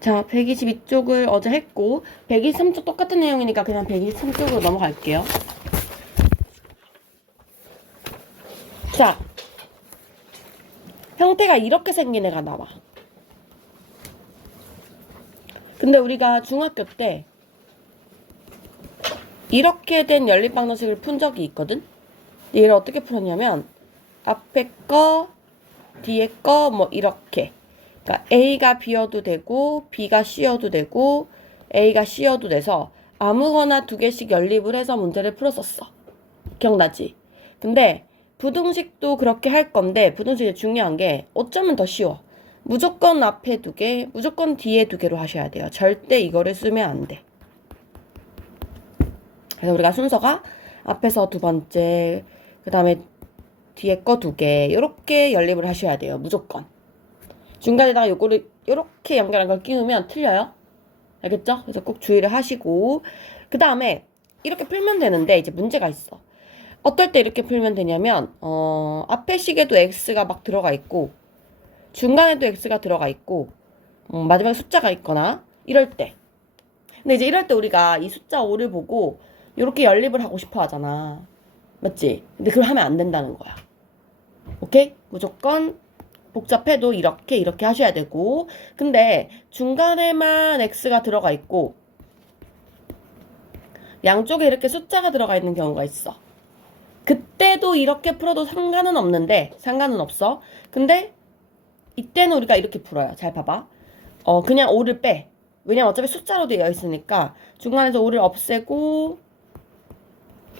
자, 122쪽을 어제 했고 123쪽 똑같은 내용이니까 그냥 123쪽으로 넘어갈게요. 자, 형태가 이렇게 생긴 애가 나와. 근데 우리가 중학교 때 이렇게 된 연립방정식을 푼 적이 있거든? 얘를 어떻게 풀었냐면 앞에 거, 뒤에 거 뭐 이렇게. 그러니까 A가 B여도 되고 B가 C여도 되고 A가 C여도 돼서 아무거나 두 개씩 연립을 해서 문제를 풀었었어. 기억나지? 근데 부등식도 그렇게 할 건데 부등식이 중요한 게 어쩌면 더 쉬워. 무조건 앞에 두 개, 무조건 뒤에 두 개로 하셔야 돼요. 절대 이거를 쓰면 안 돼. 그래서 우리가 순서가 앞에서 두 번째, 그 다음에 뒤에 거 두 개, 이렇게 연립을 하셔야 돼요. 무조건. 중간에다가 요거를 이렇게 연결한 걸 끼우면 틀려요. 알겠죠? 그래서 꼭 주의를 하시고, 그 다음에 이렇게 풀면 되는데 이제 문제가 있어. 어떨 때 이렇게 풀면 되냐면 앞에 식에도 x가 막 들어가 있고 중간에도 x가 들어가 있고 마지막에 숫자가 있거나 이럴 때. 근데 이제 이럴 때 우리가 이 숫자 5를 보고 이렇게 연립을 하고 싶어 하잖아. 맞지? 근데 그걸 하면 안 된다는 거야. 오케이? 무조건 복잡해도 이렇게 하셔야 되고, 근데 중간에만 x가 들어가 있고 양쪽에 이렇게 숫자가 들어가 있는 경우가 있어. 그때도 이렇게 풀어도 상관은 없어. 근데 이때는 우리가 이렇게 풀어요. 잘 봐봐. 그냥 5를 빼. 왜냐면 어차피 숫자로 되어 있으니까 중간에서 5를 없애고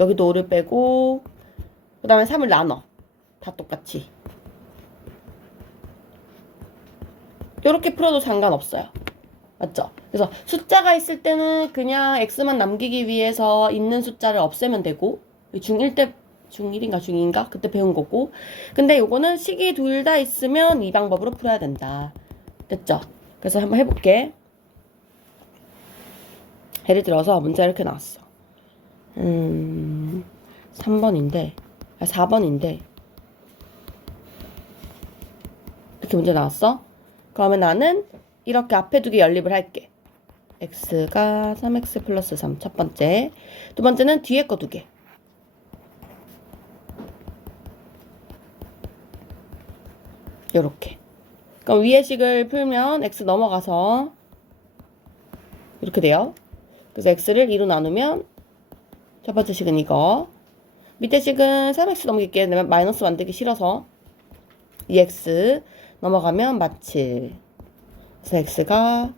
여기도 5를 빼고 그 다음에 3을 나눠. 다 똑같이. 이렇게 풀어도 상관없어요. 맞죠? 그래서 숫자가 있을 때는 그냥 x만 남기기 위해서 있는 숫자를 없애면 되고 중1 때 중1인가 중2인가? 그때 배운 거고. 근데 요거는 식이 둘 다 있으면 이 방법으로 풀어야 된다. 됐죠? 그래서 한번 해볼게. 예를 들어서 문제가 이렇게 나왔어. 3번인데, 4번인데, 이렇게 문제 나왔어? 그러면 나는 이렇게 앞에 두 개 연립을 할게. x가 3x 플러스 3 첫 번째. 두 번째는 뒤에 거 두 개. 요렇게. 그럼 위에 식을 풀면 x 넘어가서 이렇게 돼요. 그래서 x를 2로 나누면 첫 번째 식은 이거. 밑에 식은 3x 넘길게. 내가 마이너스 만들기 싫어서 2x 넘어가면 마칠. 그래서 x가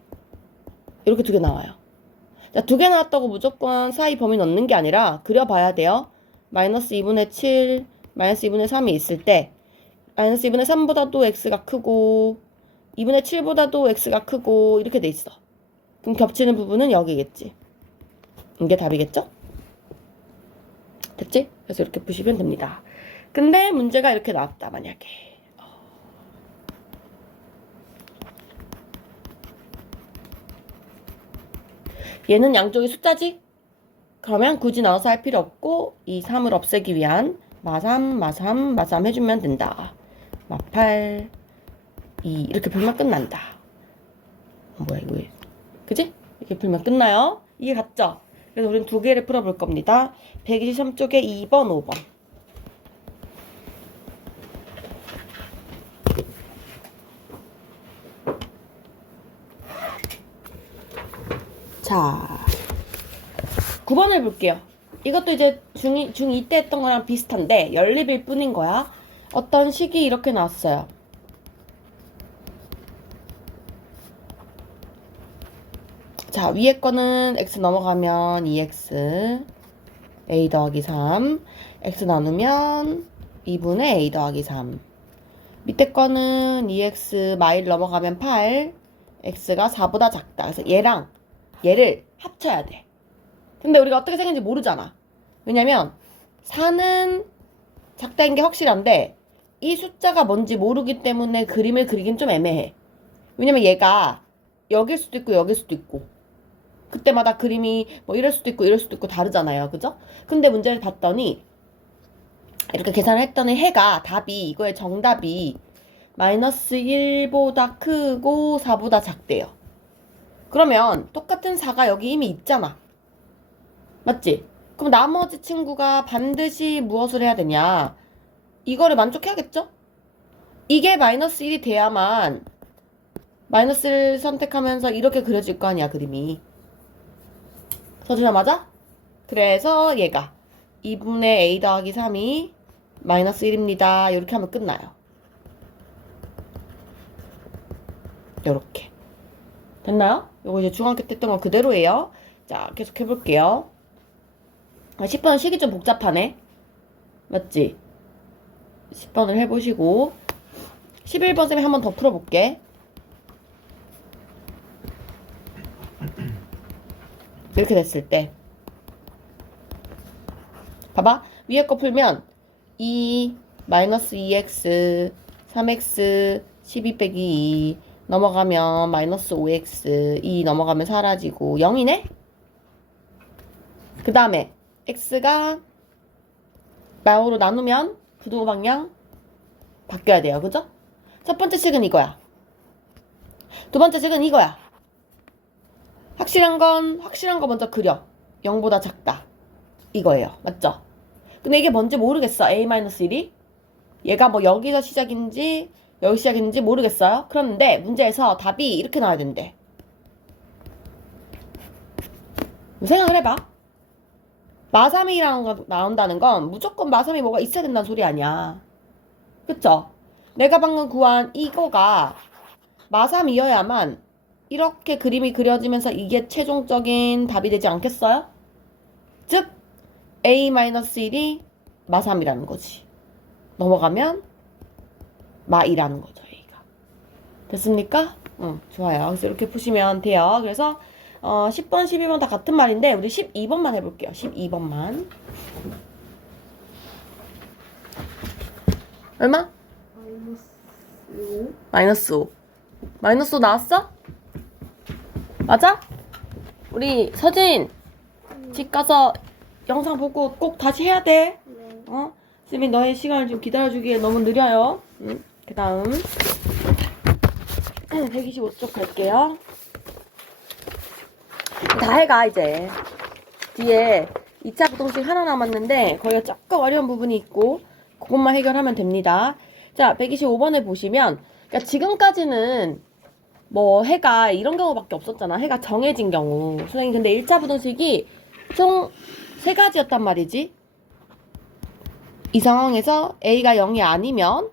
이렇게 두 개 나와요. 자, 두 개 나왔다고 무조건 사이 범위 넣는 게 아니라 그려봐야 돼요. 마이너스 2분의 7, 마이너스 2분의 3이 있을 때 마이너스 2분의 3보다도 x가 크고 2분의 7보다도 x가 크고 이렇게 돼 있어. 그럼 겹치는 부분은 여기겠지. 이게 답이겠죠? 됐지? 그래서 이렇게 푸시면 됩니다. 근데 문제가 이렇게 나왔다 만약에. 얘는 양쪽이 숫자지? 그러면 굳이 나눠서 할 필요 없고 이 3을 없애기 위한 마3 해주면 된다. 마8 2 이렇게 풀면 끝난다. 뭐야 이거 그지? 이렇게 풀면 끝나요. 이게 같죠? 그래서 우리는 두 개를 풀어볼 겁니다. 123쪽에 2번 5번. 자 9번을 볼게요. 이것도 이제 중2 때 했던 거랑 비슷한데 연립일 뿐인 거야. 어떤 식이 이렇게 나왔어요. 자, 위에 거는 x 넘어가면 2x a 더하기 3 x 나누면 2분의 a 더하기 3 밑에 거는 2x 마일 넘어가면 8 x가 4보다 작다. 그래서 얘랑 얘를 합쳐야 돼. 근데 우리가 어떻게 생겼는지 모르잖아. 왜냐면 4는 작다인 게 확실한데 이 숫자가 뭔지 모르기 때문에 그림을 그리긴 좀 애매해. 왜냐면 얘가 여길 수도 있고 여길 수도 있고 그때마다 그림이 뭐 이럴 수도 있고 이럴 수도 있고 다르잖아요. 그죠? 근데 문제를 봤더니 이렇게 계산을 했더니 해가 답이 이거의 정답이 마이너스 1보다 크고 4보다 작대요. 그러면 똑같은 4가 여기 이미 있잖아. 맞지? 그럼 나머지 친구가 반드시 무엇을 해야 되냐? 이거를 만족해야겠죠? 이게 마이너스 1이 돼야만 마이너스를 선택하면서 이렇게 그려질 거 아니야, 그림이. 서준아, 맞아? 그래서 얘가 2분의 a 더하기 3이 마이너스 1입니다. 이렇게 하면 끝나요. 요렇게. 됐나요? 요거 이제 중학교 때 했던 거 그대로예요. 자, 계속 해볼게요. 10번 식이 좀 복잡하네. 맞지? 10번을 해보시고 11번 쌤이 한 번 더 풀어볼게. 이렇게 됐을 때 봐봐. 위에 거 풀면 2 마이너스 2x 3x 12 빼기 2 넘어가면 마이너스 5x 2 넘어가면 사라지고 0이네? 그 다음에 x가 마오로 나누면 부등호 방향 바뀌어야 돼요. 그죠? 첫 번째 식은 이거야. 두 번째 식은 이거야. 확실한 거 먼저 그려. 0보다 작다. 이거예요. 맞죠? 근데 이게 뭔지 모르겠어. a-1이. 얘가 뭐 여기서 시작인지 여기 시작인지 모르겠어요. 그런데 문제에서 답이 이렇게 나와야 된대. 생각을 해봐. 마삼이라는 거 나온다는 건 무조건 마삼이 뭐가 있어야 된다는 소리 아니야. 그쵸? 내가 방금 구한 이거가 마삼이어야만 이렇게 그림이 그려지면서 이게 최종적인 답이 되지 않겠어요? 즉 a-1이 마3이라는 거지. 넘어가면 마2라는 거죠. a가. 됐습니까? 응, 좋아요. 그래서 이렇게 푸시면 돼요. 그래서 10번, 12번 다 같은 말인데 우리 12번만 해볼게요. 12번만. 얼마? 마이너스 5. 마이너스 5 나왔어? 맞아? 우리 서진 집 가서 영상 보고 꼭 다시 해야 돼. 네. 쌤이 너의 시간을 좀 기다려주기에 너무 느려요. 그 다음 125쪽 갈게요. 다 해가 이제. 뒤에 2차 부동식 하나 남았는데 거기가 조금 어려운 부분이 있고 그것만 해결하면 됩니다. 자, 125번에 보시면 그러니까 지금까지는 뭐 해가 이런 경우밖에 없었잖아. 해가 정해진 경우. 선생님 근데 1차 부동식이 총 3가지였단 말이지. 이 상황에서 a가 0이 아니면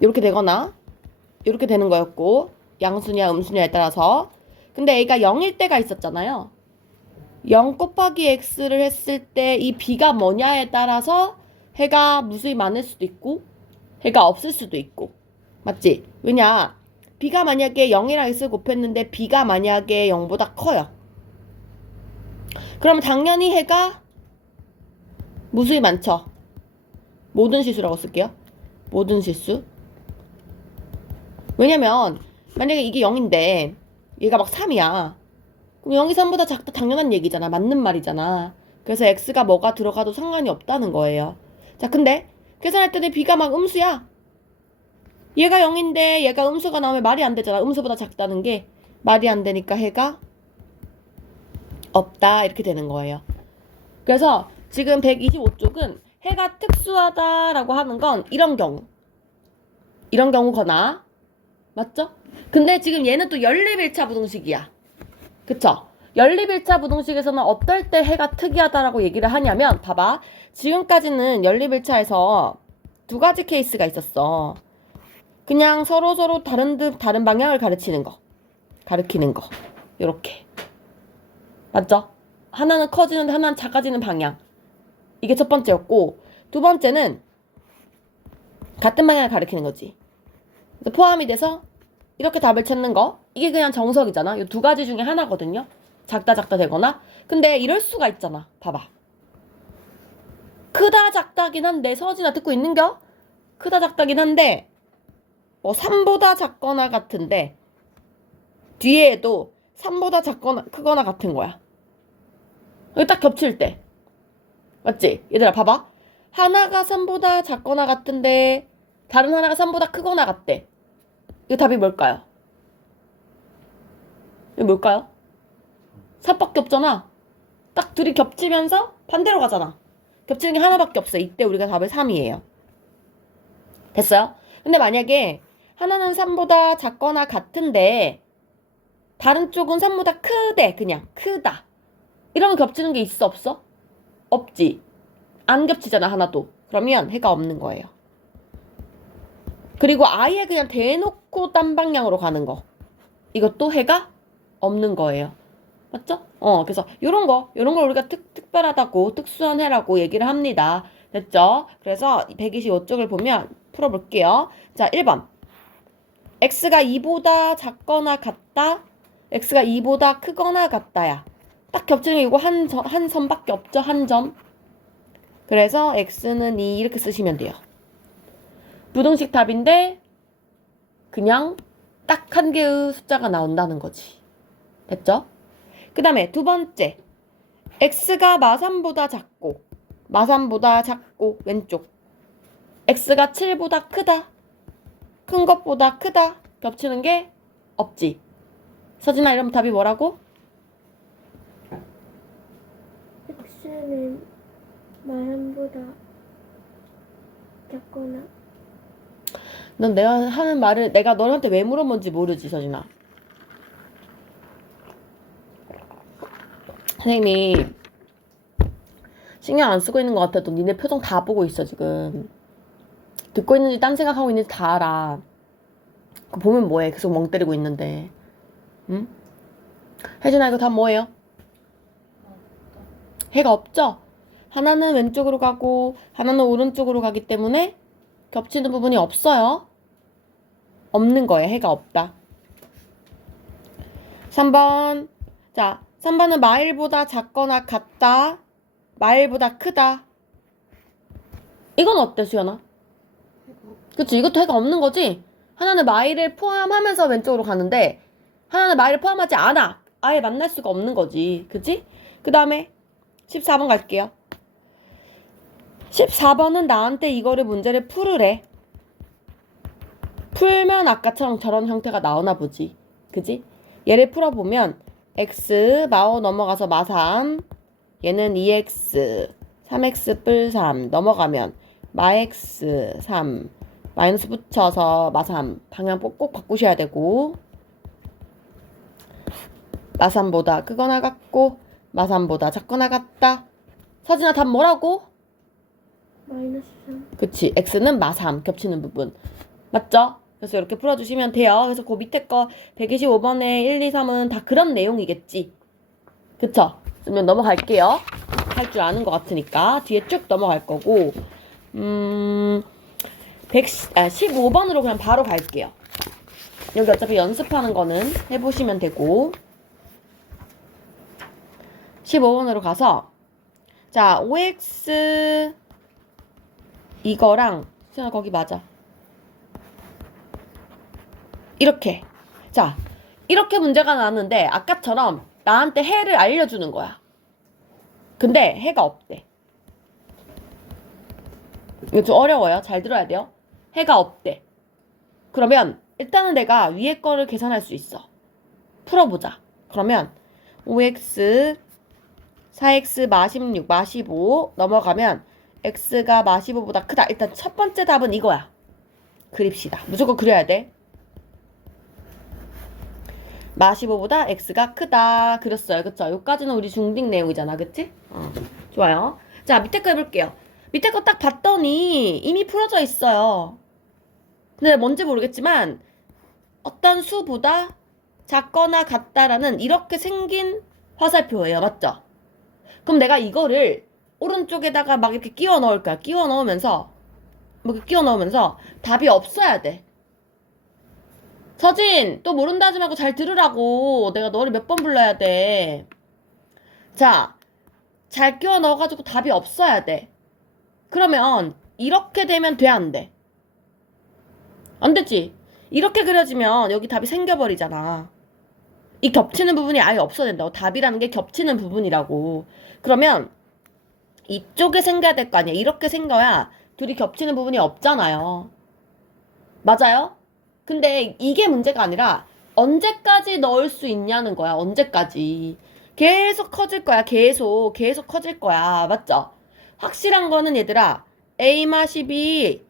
이렇게 되거나 이렇게 되는 거였고 양수냐 음수냐에 따라서. 근데 a가 0일 때가 있었잖아요. 0 곱하기 x를 했을 때 이 b가 뭐냐에 따라서 해가 무수히 많을 수도 있고 해가 없을 수도 있고. 맞지? 왜냐? b가 만약에 0이랑 x를 곱했는데 b가 만약에 0보다 커요. 그럼 당연히 해가 무수히 많죠. 모든 실수라고 쓸게요. 모든 실수. 왜냐면 만약에 이게 0인데 얘가 막 3이야. 그럼 0이 3보다 작다 당연한 얘기잖아. 맞는 말이잖아. 그래서 x가 뭐가 들어가도 상관이 없다는 거예요. 자, 근데 계산할 때는 b가 막 음수야. 얘가 0인데 얘가 음수가 나오면 말이 안 되잖아. 음수보다 작다는 게 말이 안 되니까 해가 없다 이렇게 되는 거예요. 그래서 지금 125쪽은 해가 특수하다라고 하는 건 이런 경우거나 맞죠? 근데 지금 얘는 또 연립1차 부동식이야. 그쵸? 연립1차 부동식에서는 어떨 때 해가 특이하다라고 얘기를 하냐면 봐봐. 지금까지는 연립1차에서 2가지 케이스가 있었어. 그냥 서로 다른 방향을 가리키는 거. 요렇게. 맞죠? 하나는 커지는데 하나는 작아지는 방향. 이게 첫 번째였고 두 번째는 같은 방향을 가리키는 거지. 그래서 포함이 돼서 이렇게 답을 찾는 거. 이게 그냥 정석이잖아. 이 2가지 중에 하나거든요. 작다 되거나. 근데 이럴 수가 있잖아. 봐봐. 크다 작다긴 한데 서진아 듣고 있는겨? 크다 작다긴 한데 뭐 3보다 작거나 같은데 뒤에도 3보다 작거나 크거나 같은 거야. 여기 딱 겹칠 때. 맞지? 얘들아 봐봐. 하나가 3보다 작거나 같은데 다른 하나가 3보다 크거나 같대. 이거 답이 뭘까요? 이거 뭘까요? 4밖에 없잖아. 딱 둘이 겹치면서 반대로 가잖아. 겹치는 게 하나밖에 없어. 이때 우리가 답을 3이에요. 됐어요? 근데 만약에 하나는 3보다 작거나 같은데 다른 쪽은 3보다 크대. 그냥 크다. 이러면 겹치는 게 있어 없어? 없지. 안 겹치잖아 하나도. 그러면 해가 없는 거예요. 그리고 아예 그냥 대놓고 딴 방향으로 가는 거. 이것도 해가 없는 거예요. 맞죠? 그래서 요런 걸 우리가 특별하다고 특수한 해라고 얘기를 합니다. 됐죠? 그래서 125쪽을 보면 풀어볼게요. 자, 1번. x가 2보다 작거나 같다. x가 2보다 크거나 같다야. 딱 겹치는 게 이거 한 선밖에 없죠? 한 점. 그래서 x는 2 이렇게 쓰시면 돼요. 부등식 답인데 그냥 딱 한 개의 숫자가 나온다는 거지. 됐죠? 그 다음에 두 번째. x가 마3보다 작고 왼쪽. x가 7보다 크다. 큰 것보다 크다. 겹치는 게 없지. 서진아 이러면 답이 뭐라고? x는 마3보다 작거나. 넌 내가 하는 말을 내가 너한테 왜 물어본지 모르지 서진아. 선생님이 신경 안 쓰고 있는 것 같아도 니네 표정 다 보고 있어 지금. 듣고 있는지 딴 생각하고 있는지 다 알아. 그거 보면 뭐해? 계속 멍 때리고 있는데. 응? 혜진아 이거 답 뭐예요? 해가 없죠? 하나는 왼쪽으로 가고 하나는 오른쪽으로 가기 때문에 겹치는 부분이 없어요. 없는 거예요. 해가 없다. 3번. 자, 3번은 마일보다 작거나 같다. 마일보다 크다. 이건 어때, 수연아? 그치? 이것도 해가 없는 거지? 하나는 마일을 포함하면서 왼쪽으로 가는데 하나는 마일을 포함하지 않아. 아예 만날 수가 없는 거지. 그치? 그 다음에 14번 갈게요. 14번은 나한테 이거를 문제를 풀으래. 풀면 아까처럼 저런 형태가 나오나 보지. 그지? 얘를 풀어보면 x 마5 넘어가서 마3 얘는 2x 3x 뿔 3 넘어가면 마x 3 마이너스 붙여서 마3 방향 꼭 바꾸셔야 되고 마3보다 크거나 같고 마3보다 작거나 같다. 서진아 답 뭐라고? 마이너스 3. 그치. x는 마3 겹치는 부분. 맞죠? 그래서 이렇게 풀어주시면 돼요. 그래서 그 밑에 거 125번에 1, 2, 3은 다 그런 내용이겠지. 그쵸? 그러면 넘어갈게요. 할 줄 아는 것 같으니까. 뒤에 쭉 넘어갈 거고 15번으로 그냥 바로 갈게요. 여기 어차피 연습하는 거는 해보시면 되고 15번으로 가서 자 5x 이거랑 수연아 거기 맞아. 이렇게. 자, 이렇게 문제가 나왔는데 아까처럼 나한테 해를 알려주는 거야. 근데 해가 없대. 이거 좀 어려워요. 잘 들어야 돼요. 해가 없대. 그러면 일단은 내가 위에 거를 계산할 수 있어. 풀어보자. 그러면 5x 4x 마16 마15 넘어가면 x가 마15보다 크다. 일단 첫 번째 답은 이거야. 그립시다. 무조건 그려야 돼. 마15보다 x가 크다. 그렸어요. 그쵸? 여기까지는 우리 중딩 내용이잖아. 그치? 좋아요. 자, 밑에 거 해볼게요. 밑에 거 딱 봤더니 이미 풀어져 있어요. 근데 뭔지 모르겠지만 어떤 수보다 작거나 같다라는 이렇게 생긴 화살표예요. 맞죠? 그럼 내가 이거를 오른쪽에다가 막 이렇게 끼워 넣을 거야. 끼워 넣으면서 답이 없어야 돼. 서진, 또 모른다 하지 말고 잘 들으라고. 내가 너를 몇 번 불러야 돼. 자, 잘 끼워 넣어가지고 답이 없어야 돼. 그러면 이렇게 되면 돼, 안 돼? 안 되지? 이렇게 그려지면 여기 답이 생겨버리잖아. 이 겹치는 부분이 아예 없어야 된다고. 답이라는 게 겹치는 부분이라고. 그러면 이쪽에 생겨야 될 거 아니야. 이렇게 생겨야 둘이 겹치는 부분이 없잖아요. 맞아요? 근데 이게 문제가 아니라 언제까지 넣을 수 있냐는 거야. 언제까지. 계속 커질 거야. 계속 커질 거야. 맞죠? 확실한 거는 얘들아, A-12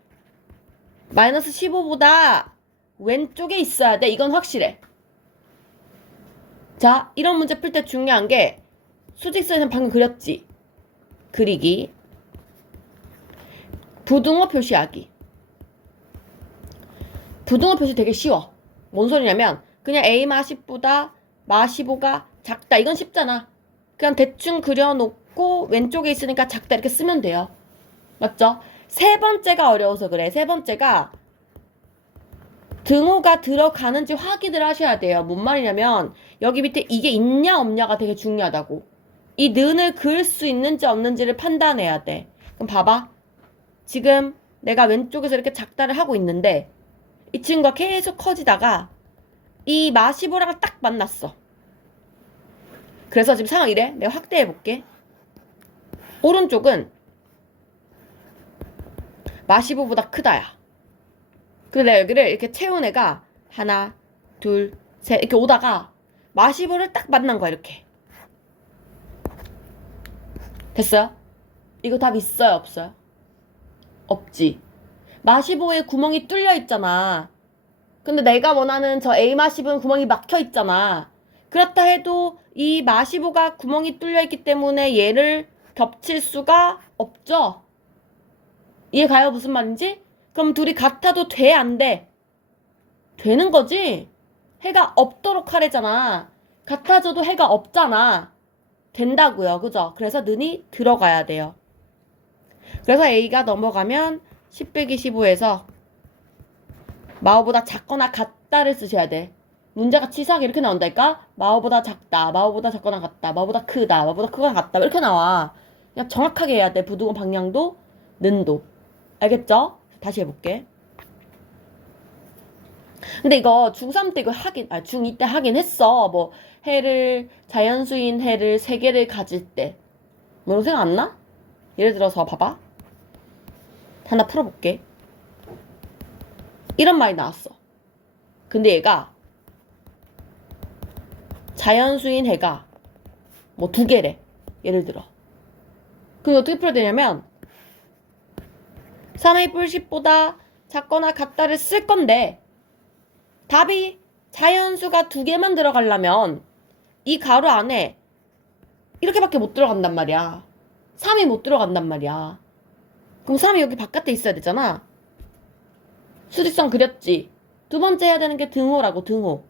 마이너스 15보다 왼쪽에 있어야 돼. 이건 확실해. 자, 이런 문제 풀 때 중요한 게 수직선에서 방금 그렸지? 그리기. 부등호 표시하기. 부등호 표시 되게 쉬워. 뭔 소리냐면 그냥 A-10보다 마15가 작다. 이건 쉽잖아. 그냥 대충 그려놓고 왼쪽에 있으니까 작다 이렇게 쓰면 돼요. 맞죠? 세 번째가 어려워서 그래. 세 번째가 등호가 들어가는지 확인을 하셔야 돼요. 뭔 말이냐면 여기 밑에 이게 있냐 없냐가 되게 중요하다고. 이 는을 그을 수 있는지 없는지를 판단해야 돼. 그럼 봐봐. 지금 내가 왼쪽에서 이렇게 작다를 하고 있는데 이 친구가 계속 커지다가 이 마15랑 딱 만났어. 그래서 지금 상황 이래. 내가 확대해 볼게. 오른쪽은 마15보다 크다야. 근데 내가 여기를 이렇게 채운 애가 하나, 둘, 셋 이렇게 오다가 마15를 딱 만난 거야. 이렇게. 됐어요? 이거 답 있어요? 없어요? 없지. 마15에 구멍이 뚫려 있잖아. 근데 내가 원하는 저 A-10은 구멍이 막혀 있잖아. 그렇다 해도 이 마15가 구멍이 뚫려 있기 때문에 얘를 겹칠 수가 없죠? 이해 가요? 무슨 말인지? 그럼 둘이 같아도 돼? 안 돼? 되는 거지? 해가 없도록 하래잖아. 같아져도 해가 없잖아. 된다고요. 그죠? 그래서 는이 들어가야 돼요. 그래서 A가 넘어가면 10 빼기 15에서 마오보다 작거나 같다를 쓰셔야 돼. 문제가 치사하게 이렇게 나온다니까? 마오보다 작다, 마오보다 작거나 같다, 마오보다 크다, 마오보다 크거나 같다 이렇게 나와. 그냥 정확하게 해야 돼. 부등호 방향도 는도. 알겠죠? 다시 해볼게. 근데 이거 중3 때 이거 중2 때 하긴 했어. 뭐 해를 자연수인 해를 3개를 가질 때. 뭐 생각 안 나? 예를 들어서 봐봐. 하나 풀어볼게. 이런 말이 나왔어. 근데 얘가 자연수인 해가 뭐 2개래. 예를 들어. 그럼 어떻게 풀어야 되냐면 3a 뿔 10보다 작거나 같다를 쓸 건데 답이 자연수가 2개만 들어가려면 이 가로 안에 이렇게밖에 못 들어간단 말이야. 3이 못 들어간단 말이야. 그럼 3이 여기 바깥에 있어야 되잖아. 수직선 그렸지. 두 번째 해야 되는 게 등호라고. 등호.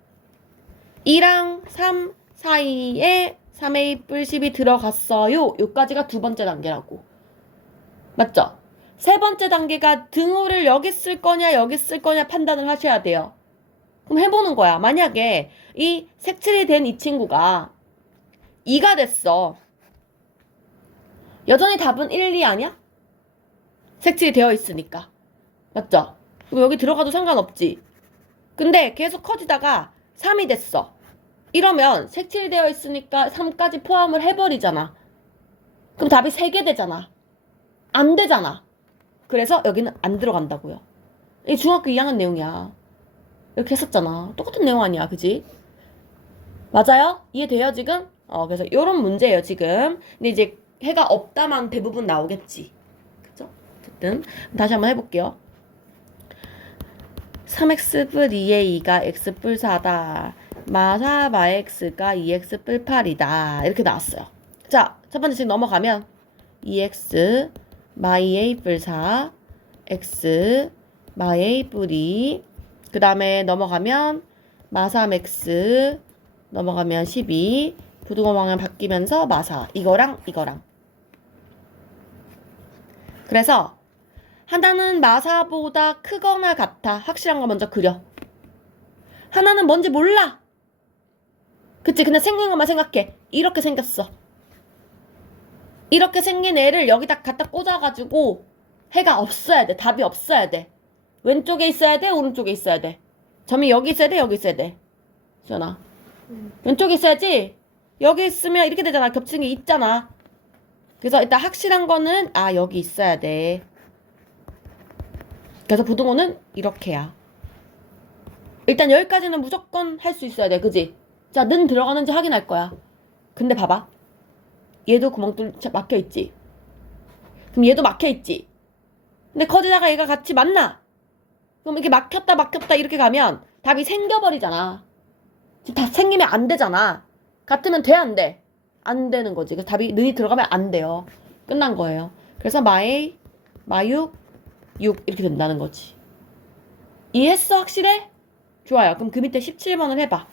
2랑 3 사이에 3a 뿔 10이 들어갔어요. 요까지가 두 번째 단계라고. 맞죠? 세 번째 단계가 등호를 여기 쓸 거냐 여기 쓸 거냐 판단을 하셔야 돼요. 그럼 해보는 거야. 만약에 이 색칠이 된 이 친구가 2가 됐어. 여전히 답은 1, 2 아니야? 색칠이 되어 있으니까. 맞죠? 그럼 여기 들어가도 상관없지. 근데 계속 커지다가 3이 됐어. 이러면 색칠이 되어 있으니까 3까지 포함을 해버리잖아. 그럼 답이 3개 되잖아. 안 되잖아. 그래서 여기는 안 들어간다고요. 이 중학교 2학년 내용이야. 이렇게 했었잖아. 똑같은 내용 아니야. 그지? 맞아요? 이해돼요 지금? 그래서 요런 문제예요 지금. 근데 이제 해가 없다만 대부분 나오겠지. 그죠? 어쨌든 다시 한번 해볼게요. 3x 뿔 2의 2가 x 뿔 4다. 마4 마x가 2x 뿔 8이다. 이렇게 나왔어요. 자, 첫 번째 지금 넘어가면 2x 마 2a 뿔 4 x 마 a 뿔 2. 그 다음에 넘어가면 마 3x 넘어가면 12. 부등호 방향 바뀌면서 마 4. 이거랑 이거랑. 그래서 하나는 마 4보다 크거나 같아. 확실한 거 먼저 그려. 하나는 뭔지 몰라. 그치? 그냥 생긴 것만 생각해. 이렇게 생겼어. 이렇게 생긴 애를 여기다 갖다 꽂아가지고 해가 없어야 돼. 답이 없어야 돼. 왼쪽에 있어야 돼? 오른쪽에 있어야 돼? 점이 여기 있어야 돼? 여기 있어야 돼? 수연아. 왼쪽에 있어야지? 여기 있으면 이렇게 되잖아. 겹치는 게 있잖아. 그래서 일단 확실한 거는 여기 있어야 돼. 그래서 부등호는 이렇게야. 일단 여기까지는 무조건 할 수 있어야 돼. 그지? 자, 는 들어가는지 확인할 거야. 근데 봐봐. 얘도 구멍 막혀있지. 그럼 얘도 막혀있지. 근데 거기다가 얘가 같이 만나. 그럼 이렇게 막혔다 이렇게 가면 답이 생겨버리잖아. 다 생기면 안 되잖아. 같으면 돼, 안 돼? 안 되는 거지. 그래서 답이 는이 들어가면 안 돼요. 끝난 거예요. 그래서 마육, 6 이렇게 된다는 거지. 이해했어? 확실해? 좋아요. 그럼 그 밑에 17번을 해봐.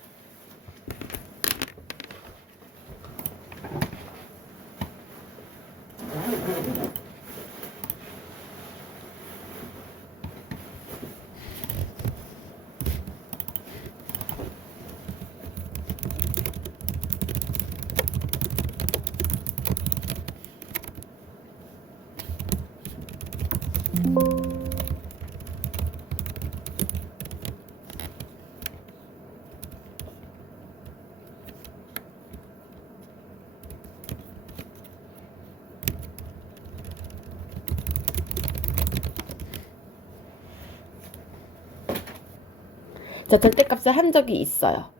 자, 절대값을 한 적이 있어요.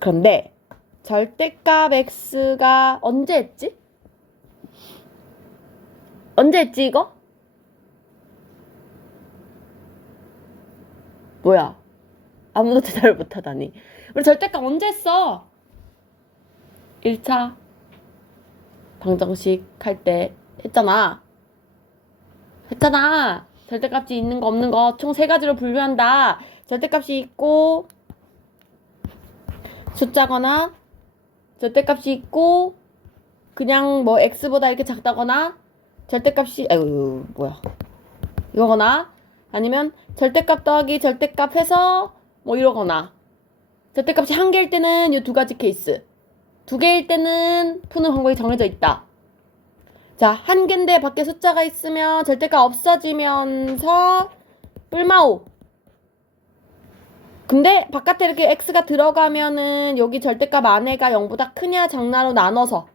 그런데 절대값 x가 언제 했지? 언제 했지 이거? 뭐야? 아무도 대답을 못하다니. 우리 절대값 언제 했어? 1차 방정식 할 때 했잖아. 절대값이 있는 거 없는 거 총 3가지로 분류한다. 절대값이 있고 숫자거나 절대값이 있고 그냥 뭐 x보다 이렇게 작다거나 절대값이 아유 뭐야 이거거나 아니면 절대값 더하기 절대값 해서 뭐 이러거나 절대값이 1개일 때는 이 2가지 케이스 2개일 때는 푸는 방법이 정해져 있다. 자, 1개인데 밖에 숫자가 있으면 절대값 없어지면서 뿔마오. 근데 바깥에 이렇게 x가 들어가면은 여기 절대값 안에가 0보다 크냐 작냐로 나눠서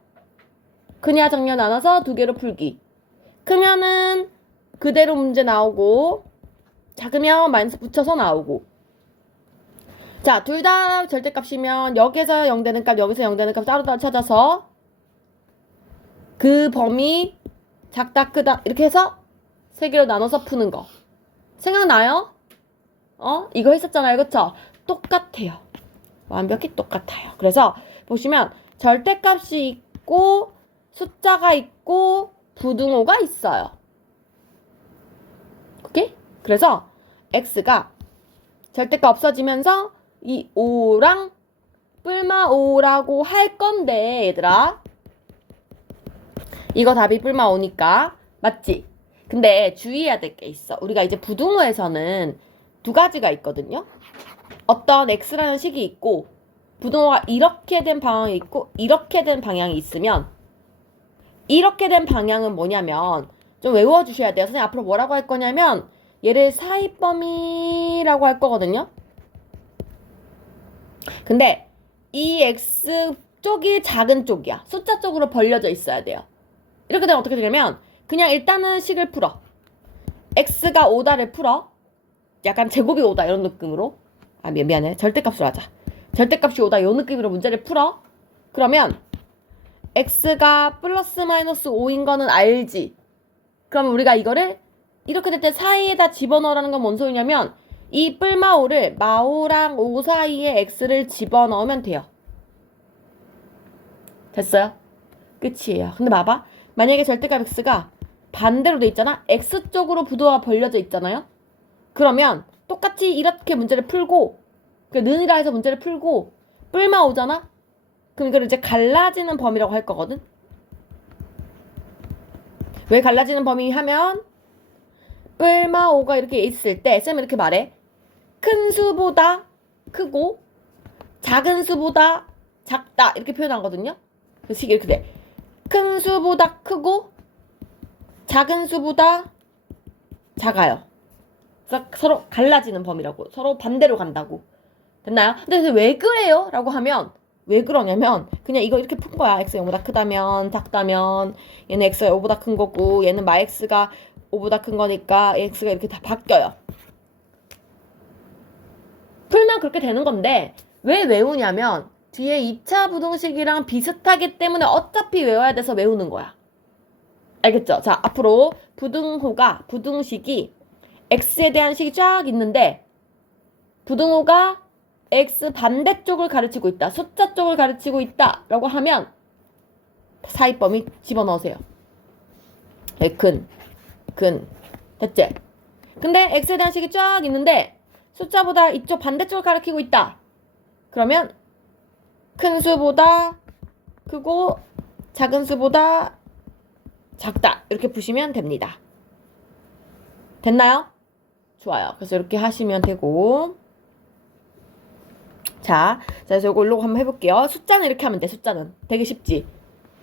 크냐 작냐 나눠서 2개로 풀기. 크면은 그대로 문제 나오고 작으면 마이너스 붙여서 나오고. 자, 둘 다 절대값이면 여기서 0 되는 값 여기서 0 되는 값 따로따로 찾아서 그 범위 작다 크다 이렇게 해서 3개로 나눠서 푸는 거 생각나요? 이거 했었잖아요. 그쵸? 똑같아요. 완벽히 똑같아요. 그래서 보시면 절대값이 있고 숫자가 있고 부등호가 있어요. 오케이? 그래서 x가 절대값 없어지면서 이 5랑 뿔마 5라고 할 건데 얘들아 이거 답이 뿔마 5니까 맞지? 근데 주의해야 될 게 있어. 우리가 이제 부등호에서는 2가지가 있거든요. 어떤 x라는 식이 있고 부등호가 이렇게 된 방향이 있고 이렇게 된 방향이 있으면 이렇게 된 방향은 뭐냐면 좀 외워주셔야 돼요. 선생님 앞으로 뭐라고 할 거냐면 얘를 사이범위라고 할 거거든요. 근데 이 x 쪽이 작은 쪽이야. 숫자 쪽으로 벌려져 있어야 돼요. 이렇게 되면 어떻게 되냐면 그냥 일단은 식을 풀어. x가 5다를 풀어. 약간 제곱이 5다 이런 느낌으로 미안해 절대값으로 하자. 절대값이 5다 이 느낌으로 문제를 풀어. 그러면 x가 플러스 마이너스 5인 거는 알지. 그러면 우리가 이거를 이렇게 될 때 사이에다 집어넣으라는 건 뭔 소리냐면 이 뿔마 5를 마5랑 5 사이에 x를 집어넣으면 돼요. 됐어요? 끝이에요. 근데 봐봐 만약에 절대값 x가 반대로 돼 있잖아. x 쪽으로 부도가 벌려져 있잖아요. 그러면 똑같이 이렇게 문제를 풀고 는이라 해서 문제를 풀고 뿔마 5잖아. 그럼 이걸 이제 갈라지는 범위라고 할 거거든. 왜 갈라지는 범위 하면 뿔마 5가 이렇게 있을 때 쌤이 이렇게 말해. 큰 수보다 크고 작은 수보다 작다 이렇게 표현하거든요. 그 식이 이렇게 돼. 큰 수보다 크고 작은 수보다 작아요. 그래서 서로 갈라지는 범위라고. 서로 반대로 간다고. 됐나요? 근데 왜 그래요? 라고 하면 왜 그러냐면 그냥 이거 이렇게 푼 거야. x가 0보다 크다면 작다면 얘는 x가 5보다 큰 거고 얘는 마 x가 5보다 큰 거니까 x가 이렇게 다 바뀌어요. 풀면 그렇게 되는 건데 왜 외우냐면 뒤에 2차 부등식이랑 비슷하기 때문에 어차피 외워야 돼서 외우는 거야. 알겠죠? 자, 앞으로 부등식이 x에 대한 식이 쫙 있는데 부등호가 x 반대쪽을 가르치고 있다. 숫자 쪽을 가르치고 있다. 라고 하면 사이범위 집어넣으세요. 근. 됐지? 근데 x에 대한 식이 쫙 있는데 숫자보다 이쪽 반대쪽을 가리키고 있다. 그러면 큰 수보다 크고 작은 수보다 작다. 이렇게 푸시면 됩니다. 됐나요? 좋아요. 그래서 이렇게 하시면 되고 자, 그래서 이거 일로 한번 해볼게요. 숫자는 이렇게 하면 돼. 숫자는 되게 쉽지.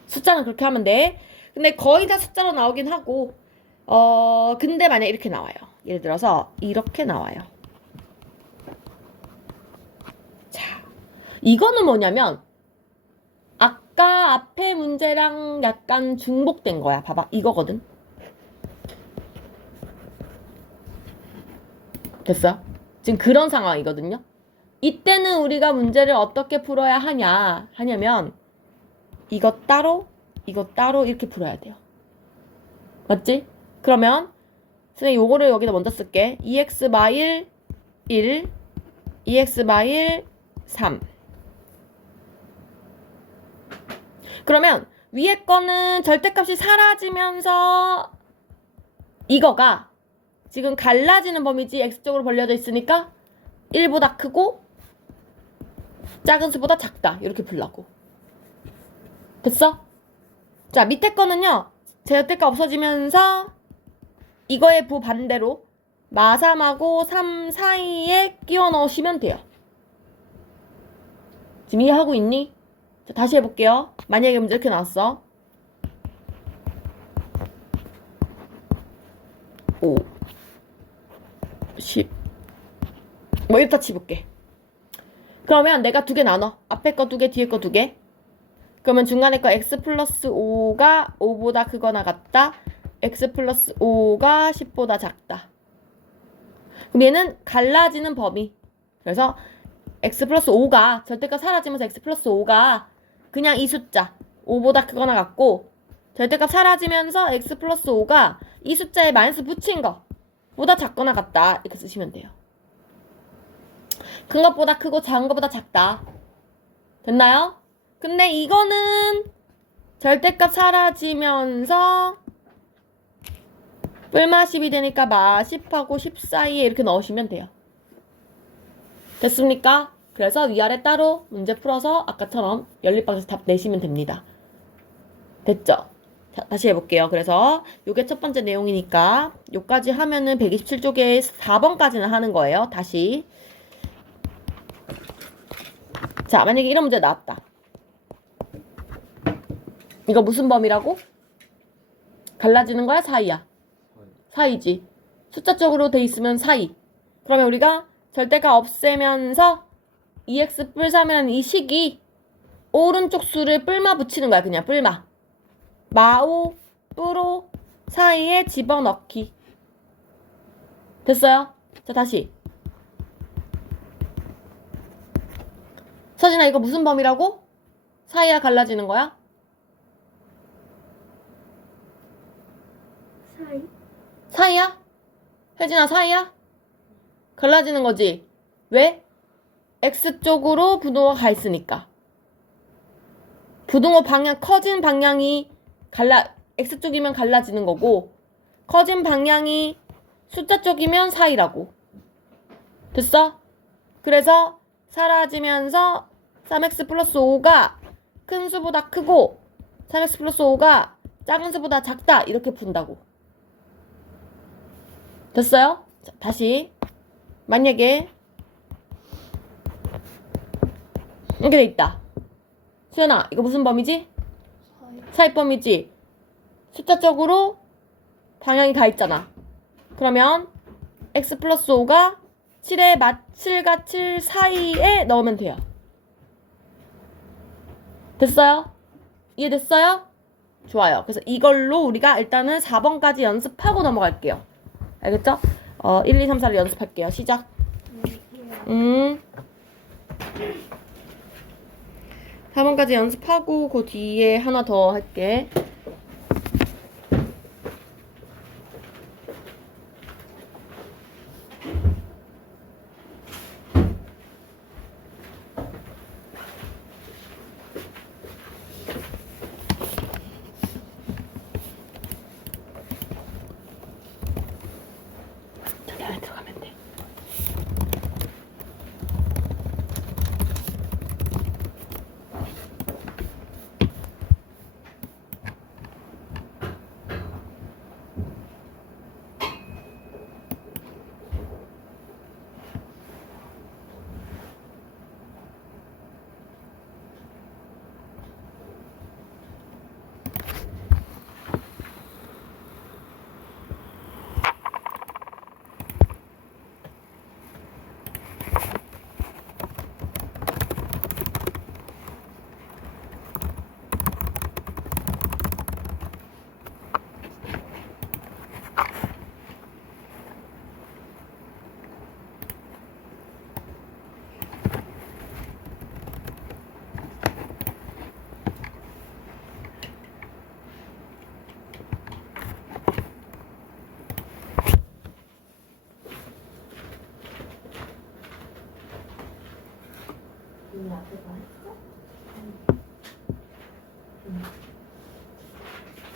숫자는 그렇게 하면 돼. 근데 거의 다 숫자로 나오긴 하고 근데 만약 이렇게 나와요. 예를 들어서 이렇게 나와요. 자, 이거는 뭐냐면 아까 앞에 문제랑 약간 중복된 거야. 봐봐, 이거거든. 됐어? 지금 그런 상황이거든요. 이때는 우리가 문제를 어떻게 풀어야 하냐면 이거 따로 이렇게 풀어야 돼요. 맞지? 그러면 선생님 요거를 여기다 먼저 쓸게. 2x 마일 1 2x 마일 3 그러면 위에 거는 절대값이 사라지면서 이거가 지금 갈라지는 범위지 x쪽으로 벌려져 있으니까 1보다 크고 작은 수보다 작다. 이렇게 풀라고. 됐어? 자, 밑에 거는요. 절대값 없어지면서 이거의 부반대로 마3하고 3 사이에 끼워 넣으시면 돼요. 지금 이해하고 있니? 자, 다시 해볼게요. 만약에 문제 이렇게 나왔어. 5 10 뭐 이렇다 치볼게. 그러면 내가 두 개 나눠. 앞에 거 두 개, 뒤에 거 두 개. 그러면 중간에 거 x 플러스 5가 5보다 크거나 같다. x 플러스 5가 10보다 작다. 그럼 얘는 갈라지는 범위. 그래서 x 플러스 5가 절대값 사라지면서 x 플러스 5가 그냥 이 숫자 5보다 크거나 같고 절대값 사라지면서 x 플러스 5가 이 숫자에 마이너스 붙인 거 보다 작거나 같다. 이렇게 쓰시면 돼요. 큰 것보다 크고 작은 것보다 작다. 됐나요? 근데 이거는 절대값 사라지면서 뿔마 10이 되니까 마 10하고 10 사이에 이렇게 넣으시면 돼요. 됐습니까? 그래서 위아래 따로 문제 풀어서 아까처럼 연립방에서 답 내시면 됩니다. 됐죠? 자, 다시 해볼게요. 그래서 요게 첫 번째 내용이니까 요까지 하면은 127쪽에 4번까지는 하는 거예요. 다시. 자, 만약에 이런 문제 나왔다. 이거 무슨 범위라고? 갈라지는 거야? 사이야? 사이지. 숫자적으로 돼 있으면 사이. 그러면 우리가 절대값 없애면서 2x 뿔 3이라는 이 식이 오른쪽 수를 뿔마 붙이는 거야. 그냥 뿔마. 마오, 뿔오 사이에 집어넣기. 됐어요? 자, 다시. 서진아, 이거 무슨 범위라고? 사이야 갈라지는 거야? 사이야? 혜진아, 사이야? 갈라지는 거지? 왜? X쪽으로 부등호가 가 있으니까. 부등호 방향, 커진 방향이 X쪽이면 갈라지는 거고, 커진 방향이 숫자 쪽이면 사이라고. 됐어? 그래서 사라지면서 3x 플러스 5가 큰 수보다 크고 3x 플러스 5가 작은 수보다 작다. 이렇게 푼다고. 됐어요? 자, 다시. 만약에 이렇게 돼 있다. 수연아, 이거 무슨 범위지? 사이범위지. 숫자적으로 방향이 가 있잖아. 그러면 x 플러스 5가 7과 7 사이에 넣으면 돼요. 됐어요? 이해됐어요? 좋아요. 그래서 이걸로 우리가 일단은 4번까지 연습하고 넘어갈게요. 알겠죠? 1, 2, 3, 4를 연습할게요. 시작. 4번까지 연습하고 그 뒤에 하나 더 할게. 저기 안에 들어가면 돼.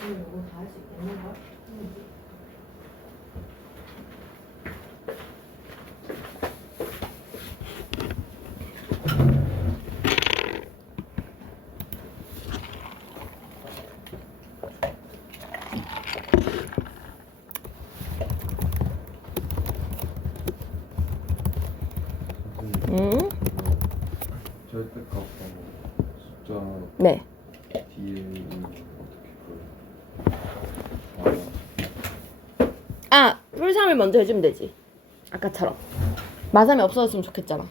이거 다 할 수 있겠는 걸? 절대값하고 숫자 네. 뒤에는 아, 뿔삼을 먼저 해주면 되지. 아까처럼. 마삼이 없어졌으면 좋겠잖아.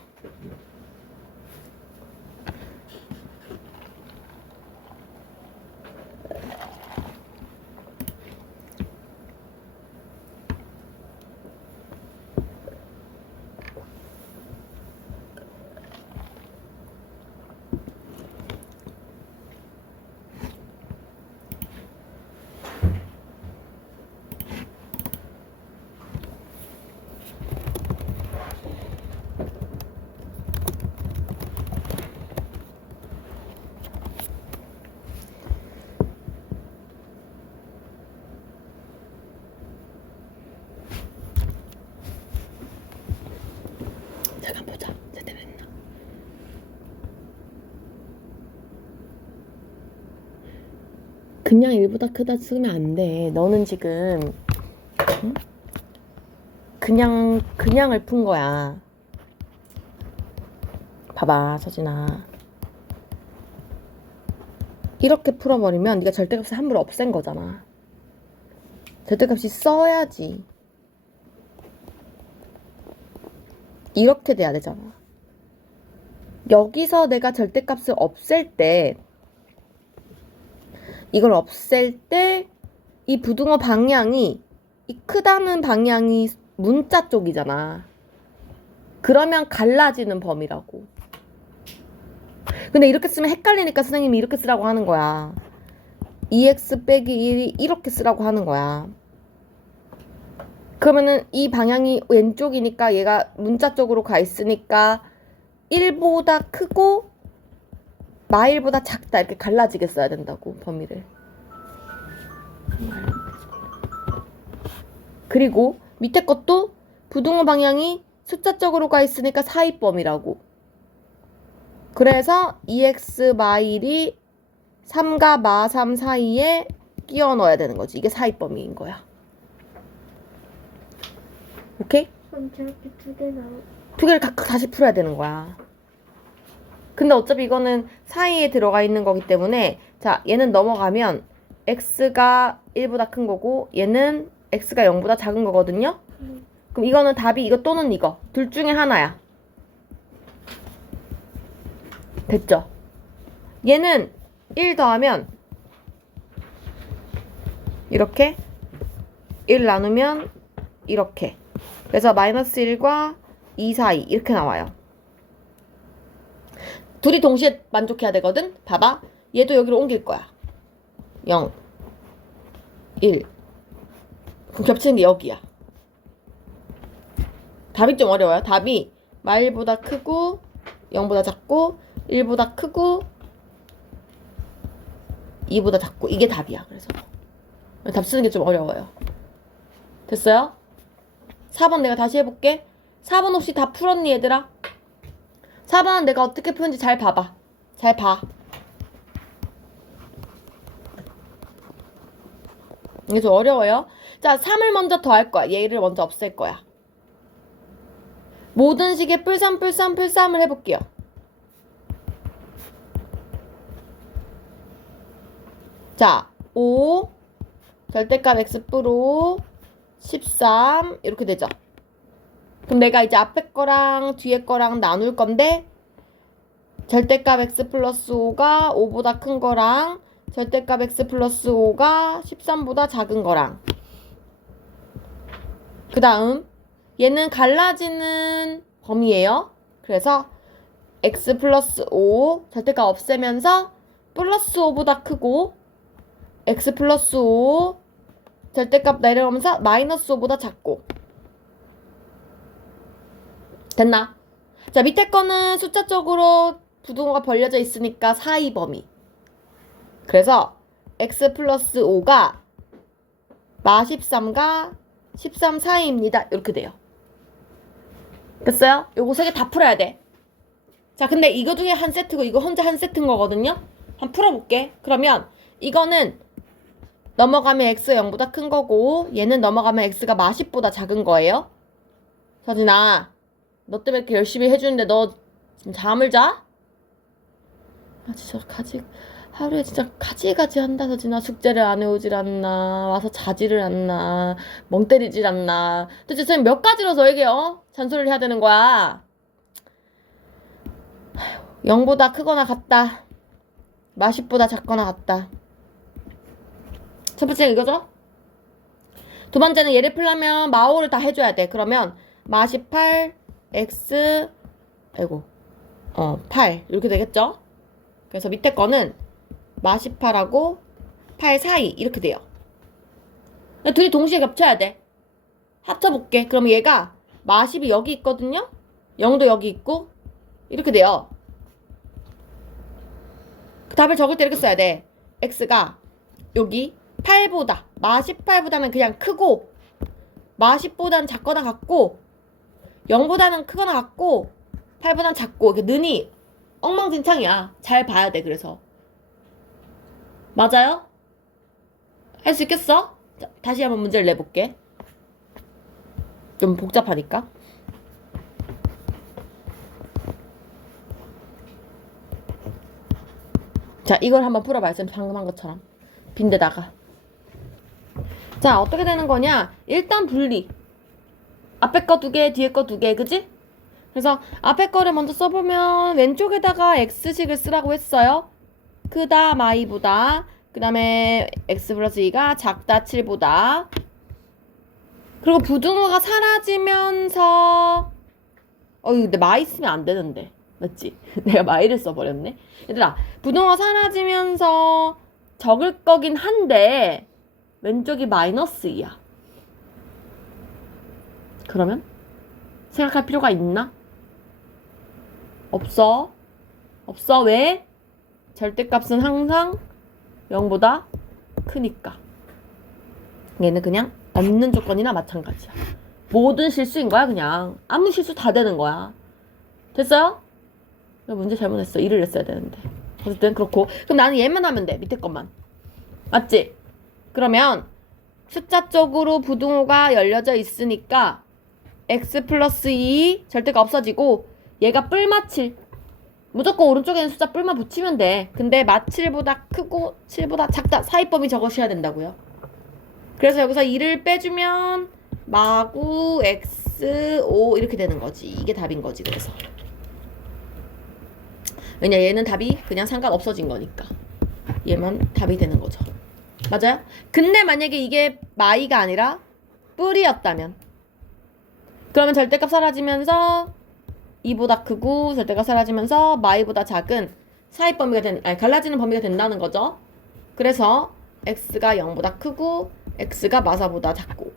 잠깐 보자. 제대로 했나? 그냥 1보다 크다 쓰면 안 돼. 너는 지금 응? 그냥을 푼 거야. 봐봐, 서진아. 이렇게 풀어버리면 네가 절대값을 함부로 없앤 거잖아. 절대값이 써야지. 이렇게 돼야 되잖아. 여기서 내가 절대값을 없앨 때, 이걸 없앨 때 이 부등호 방향이, 이 크다는 방향이 문자 쪽이잖아. 그러면 갈라지는 범위라고. 근데 이렇게 쓰면 헷갈리니까 선생님이 이렇게 쓰라고 하는 거야. 2x 빼기 1이 이렇게 쓰라고 하는 거야. 그러면은 이 방향이 왼쪽이니까 얘가 문자 쪽으로 가 있으니까 1보다 크고 마일보다 작다 이렇게 갈라지게 써야 된다고, 범위를. 그리고 밑에 것도 부등호 방향이 숫자 쪽으로 가 있으니까 사이범위라고. 그래서 2x 마일이 3과 마3 사이에 끼워 넣어야 되는 거지. 이게 사이범위인 거야. 오케이? 그럼 저렇게 두 개 나오. 두 개를 다시 풀어야 되는 거야. 근데 어차피 이거는 사이에 들어가 있는 거기 때문에, 자, 얘는 넘어가면 x가 1보다 큰 거고 얘는 x가 0보다 작은 거거든요. 그럼 이거는 답이 이거 또는 이거 둘 중에 하나야. 됐죠? 얘는 1 더하면 이렇게 1 나누면 이렇게. 그래서 마이너스 1과 2 사이 이렇게 나와요. 둘이 동시에 만족해야 되거든. 봐봐. 얘도 여기로 옮길 거야. 0 1 그럼 겹치는 게 여기야. 답이 좀 어려워요. 답이 마일보다 크고 0보다 작고 1보다 크고 2보다 작고 이게 답이야. 그래서 답 쓰는 게 좀 어려워요. 됐어요? 4번 내가 다시 해볼게. 4번 혹시 다 풀었니 얘들아? 4번은 내가 어떻게 푸는지 잘 봐봐. 잘 봐. 이게 좀 어려워요. 자, 3을 먼저 더할 거야. 얘를 먼저 없앨 거야. 모든 식의 뿔3 뿔3 뿔3을 해볼게요. 자, 5 절대값 x 뿔5 13 이렇게 되죠. 그럼 내가 이제 앞에 거랑 뒤에 거랑 나눌 건데 절대값 x 플러스 5가 5보다 큰 거랑 절대값 x 플러스 5가 13보다 작은 거랑 그 다음 얘는 갈라지는 범위예요. 그래서 x 플러스 5 절대값 없애면서 플러스 5보다 크고 x 플러스 5 절대값 내려오면서 마이너스 5보다 작고 됐나? 자, 밑에 거는 숫자적으로 부등호가 벌려져 있으니까 사이 범위. 그래서 x 플러스 5가 마 13과 13 사이입니다. 이렇게 돼요. 됐어요? 요거 3개 다 풀어야 돼. 자, 근데 이거 중에 한 세트고 이거 혼자 한 세트인 거거든요? 한번 풀어볼게. 그러면 이거는 넘어가면 x가 0보다 큰 거고 얘는 넘어가면 x가 마 10보다 작은 거예요. 서진아, 너 때문에 이렇게 열심히 해주는데 너 지금 잠을 자? 아 진짜 하루에 진짜 가지가지 한다. 서진아, 숙제를 안 해오질 않나, 와서 자지를 않나, 멍 때리질 않나. 도대체 선생님 몇 가지로 너에게 잔소리를 해야 되는 거야? 0보다 크거나 같다, 마 10보다 작거나 같다. 첫 번째는 이거죠? 두 번째는 얘를 풀려면 마5를 다 해줘야 돼. 그러면 마 18 x 8 이렇게 되겠죠? 그래서 밑에 거는 마 18하고 8 사이 이렇게 돼요. 둘이 동시에 겹쳐야 돼. 합쳐볼게. 그럼 얘가 마 10이 여기 있거든요? 0도 여기 있고 이렇게 돼요. 답을 적을 때 이렇게 써야 돼. x가 여기 8보다 마 18보다는 그냥 크고 마 10보다는 작거나 같고 0보다는 크거나 같고 8보다는 작고 이렇게 는이 엉망진창이야. 잘 봐야 돼. 그래서 맞아요? 할 수 있겠어? 자, 다시 한번 문제를 내볼게. 좀 복잡하니까. 자, 이걸 한번 풀어봐요. 지금 방금 한 것처럼 빈대다가. 자, 어떻게 되는 거냐? 일단 분리. 앞에 거 2개, 뒤에 거 2개, 그지? 그래서 앞에 거를 먼저 써보면 왼쪽에다가 x식을 쓰라고 했어요. 크다 마이보다, 그 다음에 x 플러스 2가 작다 7보다. 그리고 부등호가 사라지면서 근데 마이 쓰면 안 되는데 맞지? 내가 마이를 써버렸네. 얘들아, 부등호가 사라지면서 적을 거긴 한데 왼쪽이 마이너스 2야. 그러면 생각할 필요가 있나? 없어. 왜? 절대값은 항상 0보다 크니까. 얘는 그냥 없는 조건이나 마찬가지야. 모든 실수인 거야. 그냥 아무 실수 다 되는 거야. 됐어요? 문제 잘못했어. 2를 냈어야 되는데. 어쨌든 그렇고. 그럼 나는 얘만 하면 돼. 밑에 것만. 맞지? 그러면 숫자적으로 부등호가 열려져 있으니까 x 플러스 2 절대가 없어지고 얘가 뿔마7. 무조건 오른쪽에 있는 숫자 뿔마 붙이면 돼. 근데 마7보다 크고 7보다 작다. 사이범위 적으셔야 된다고요. 그래서 여기서 2를 빼주면 마구 x 5 이렇게 되는 거지. 이게 답인 거지. 그래서 왜냐, 얘는 답이 그냥 상관없어진 거니까 얘만 답이 되는 거죠. 맞아요? 근데 만약에 이게 마이가 아니라 뿔이었다면 그러면 절대값 사라지면서 2보다 크고 절대값 사라지면서 마이보다 작은 사이 범위가 갈라지는 범위가 된다는 거죠. 그래서 x가 0보다 크고 x가 마사보다 작고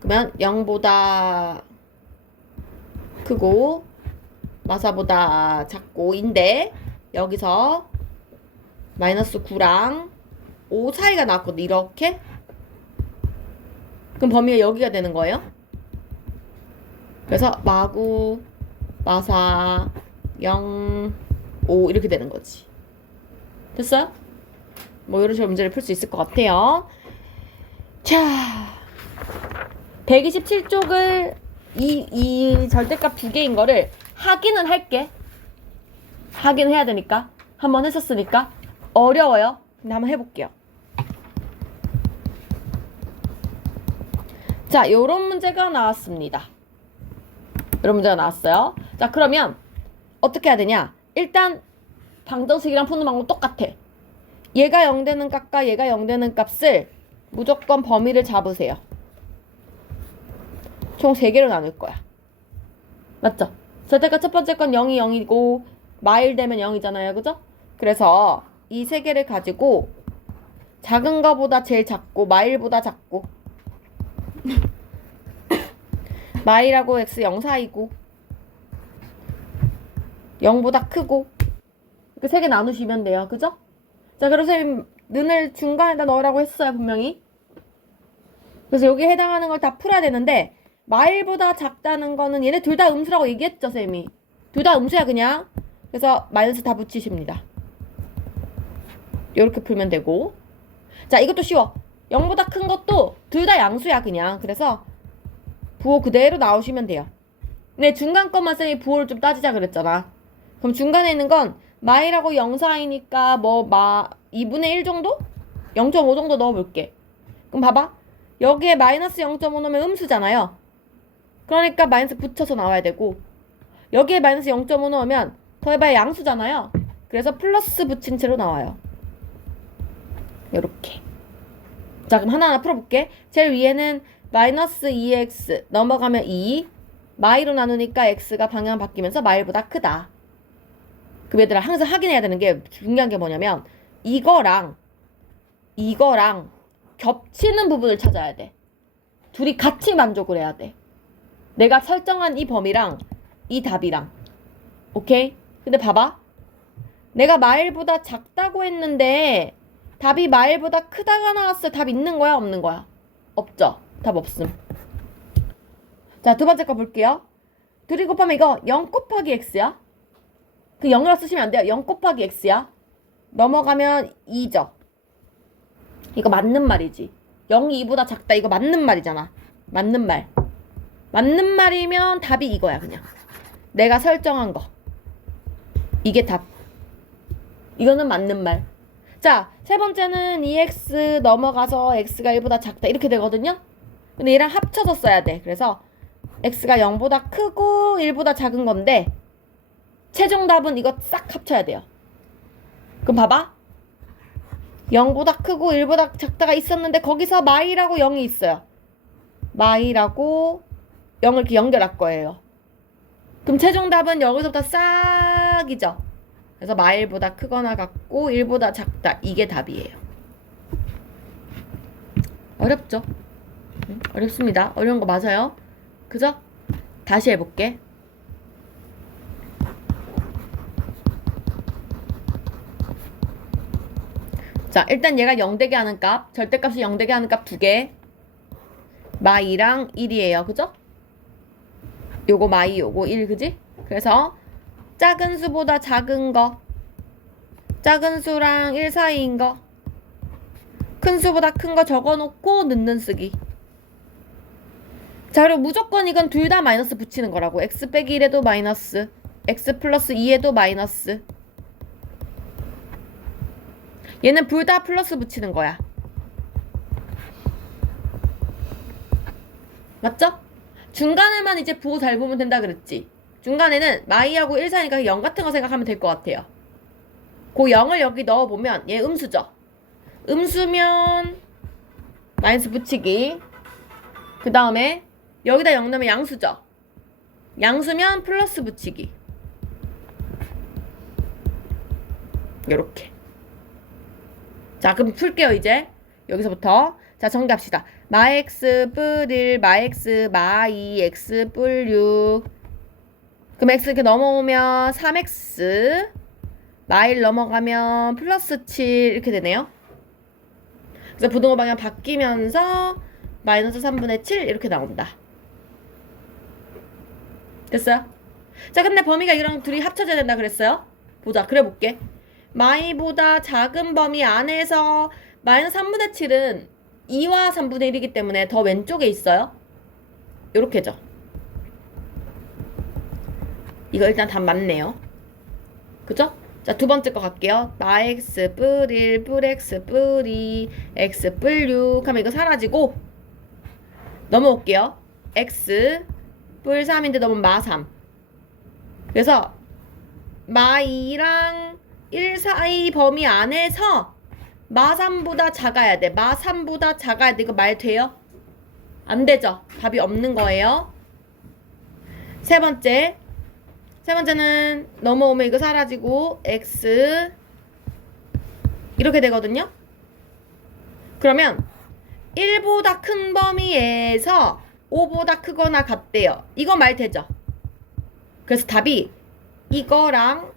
그러면 0보다 크고 마사보다 작고인데 여기서 마이너스 9랑 5 사이가 나왔거든. 이렇게. 그럼 범위가 여기가 되는 거예요. 그래서 마구 마사 0 5 이렇게 되는 거지. 됐어요? 뭐 이런 식으로 문제를 풀 수 있을 것 같아요. 자, 127쪽을 이 절대값 두 개인 거를 확인은 할게. 확인해야 되니까. 한번 했었으니까. 어려워요. 근데 한번 해볼게요. 자, 요런 문제가 나왔습니다. 이런 문제가 나왔어요. 자, 그러면 어떻게 해야 되냐? 일단 방정식이랑 푸는 방법 똑같아. 얘가 0 되는 값과 얘가 0 되는 값을 무조건 범위를 잡으세요. 총 3개로 나눌 거야. 맞죠? 절대값 첫 번째 건 0이 0이고 마일 되면 0이잖아요. 그죠? 그래서 이 3개를 가지고 작은 거보다 제일 작고 마일보다 작고 마일하고 x 0 사이고 0보다 크고 그 3개 나누시면 돼요. 그죠? 자, 그럼 선생님 는을 중간에다 넣으라고 했어요. 분명히. 그래서 여기에 해당하는 걸 다 풀어야 되는데 마일보다 작다는 거는 얘네 둘 다 음수라고 얘기했죠. 선생님이. 둘 다 음수야 그냥. 그래서 마이너스 다 붙이십니다. 이렇게 풀면 되고. 자, 이것도 쉬워. 0보다 큰 것도 둘 다 양수야 그냥. 그래서 부호 그대로 나오시면 돼요. 근데 중간 것만 선생님이 부호를 좀 따지자 그랬잖아. 그럼 중간에 있는 건 마일하고 0 사이니까 뭐 2분의 1 정도? 0.5 정도 넣어볼게. 그럼 봐봐. 여기에 마이너스 0.5 넣으면 음수잖아요. 그러니까 마이너스 붙여서 나와야 되고 여기에 마이너스 0.5 넣으면 더해봐야 양수잖아요. 그래서 플러스 붙인 채로 나와요. 요렇게. 자, 그럼 하나하나 풀어볼게. 제일 위에는 마이너스 2x 넘어가면 2 마이로 나누니까 x가 방향 바뀌면서 마일보다 크다. 그럼 얘들아 항상 확인해야 되는 게 중요한 게 뭐냐면 이거랑 겹치는 부분을 찾아야 돼. 둘이 같이 만족을 해야 돼. 내가 설정한 이 범위랑 이 답이랑. 오케이? 근데 봐봐. 내가 마일보다 작다고 했는데 답이 마일보다 크다가 나왔을 때 답 있는 거야 없는 거야? 없죠. 답 없음. 자, 두 번째 거 볼게요. 둘이 곱하면 이거 0 곱하기 x야. 그 0이라고 쓰시면 안 돼요. 0 곱하기 x야. 넘어가면 2죠. 이거 맞는 말이지. 0이 2보다 작다. 이거 맞는 말이잖아. 맞는 말. 맞는 말이면 답이 이거야 그냥. 내가 설정한 거. 이게 답. 이거는 맞는 말. 자, 세 번째는 2x 넘어가서 x가 1보다 작다. 이렇게 되거든요. 근데 얘랑 합쳐서 써야 돼. 그래서 x가 0보다 크고 1보다 작은 건데 최종 답은 이거 싹 합쳐야 돼요. 그럼 봐봐. 0보다 크고 1보다 작다가 있었는데 거기서 마이라고 0이 있어요. 마이라고 0을 이렇게 연결할 거예요. 그럼 최종 답은 여기서부터 싹이죠. 그래서 마일보다 크거나 같고 1보다 작다. 이게 답이에요. 어렵죠? 어렵습니다. 어려운 거 맞아요. 그죠? 다시 해볼게. 자, 일단 얘가 0되게 하는 값, 절대값이 0되게 하는 값 2개. 마이랑 1이에요. 그죠? 요거 마이, 요거 1, 그지? 그래서 작은 수보다 작은 거, 작은 수랑 1 사이인 거, 큰 수보다 큰 거 적어놓고 넣는 쓰기. 자, 그리고 무조건 이건 둘 다 마이너스 붙이는 거라고. x 빼기 1에도 마이너스, x 플러스 2에도 마이너스. 얘는 둘 다 플러스 붙이는 거야. 맞죠? 중간에만 이제 부호 잘 보면 된다 그랬지. 중간에는 마이하고 1 사이니까 0 같은 거 생각하면 될 것 같아요. 그 0을 여기 넣어보면 얘 음수죠. 음수면 마이너스 붙이기. 그 다음에 여기다 0 넣으면 양수죠. 양수면 플러스 붙이기. 요렇게. 자, 그럼 풀게요, 이제. 여기서부터. 자, 정리합시다. 마x 뿔 1, 마x 마2, x 뿔 6. 그럼 x 이렇게 넘어오면 3x, 마1 넘어가면 플러스 7 이렇게 되네요. 그래서 부등호 방향 바뀌면서 마이너스 3분의 7 이렇게 나온다. 됐어요? 자, 근데 범위가 이랑 둘이 합쳐져야 된다 그랬어요? 보자, 그래 볼게. 마이보다 작은 범위 안에서 마이너스 3분의 7은 2와 3분의 1이기 때문에 더 왼쪽에 있어요. 요렇게죠. 이거 일단 답 맞네요. 그죠? 자, 두 번째 거 갈게요. 마x 뿔 1, 뿔 x 뿔 2, x 뿔 6 하면 이거 사라지고 넘어올게요. x 뿔 3인데 넘으면 마 3. 그래서 마 2랑 1 사이 범위 안에서 마 3보다 작아야 돼. 마 3보다 작아야 돼. 이거 말 돼요? 안 되죠? 답이 없는 거예요. 세 번째는 넘어오면 이거 사라지고 x 이렇게 되거든요. 그러면 1보다 큰 범위에서 5보다 크거나 같대요. 이거 말 되죠? 그래서 답이 이거랑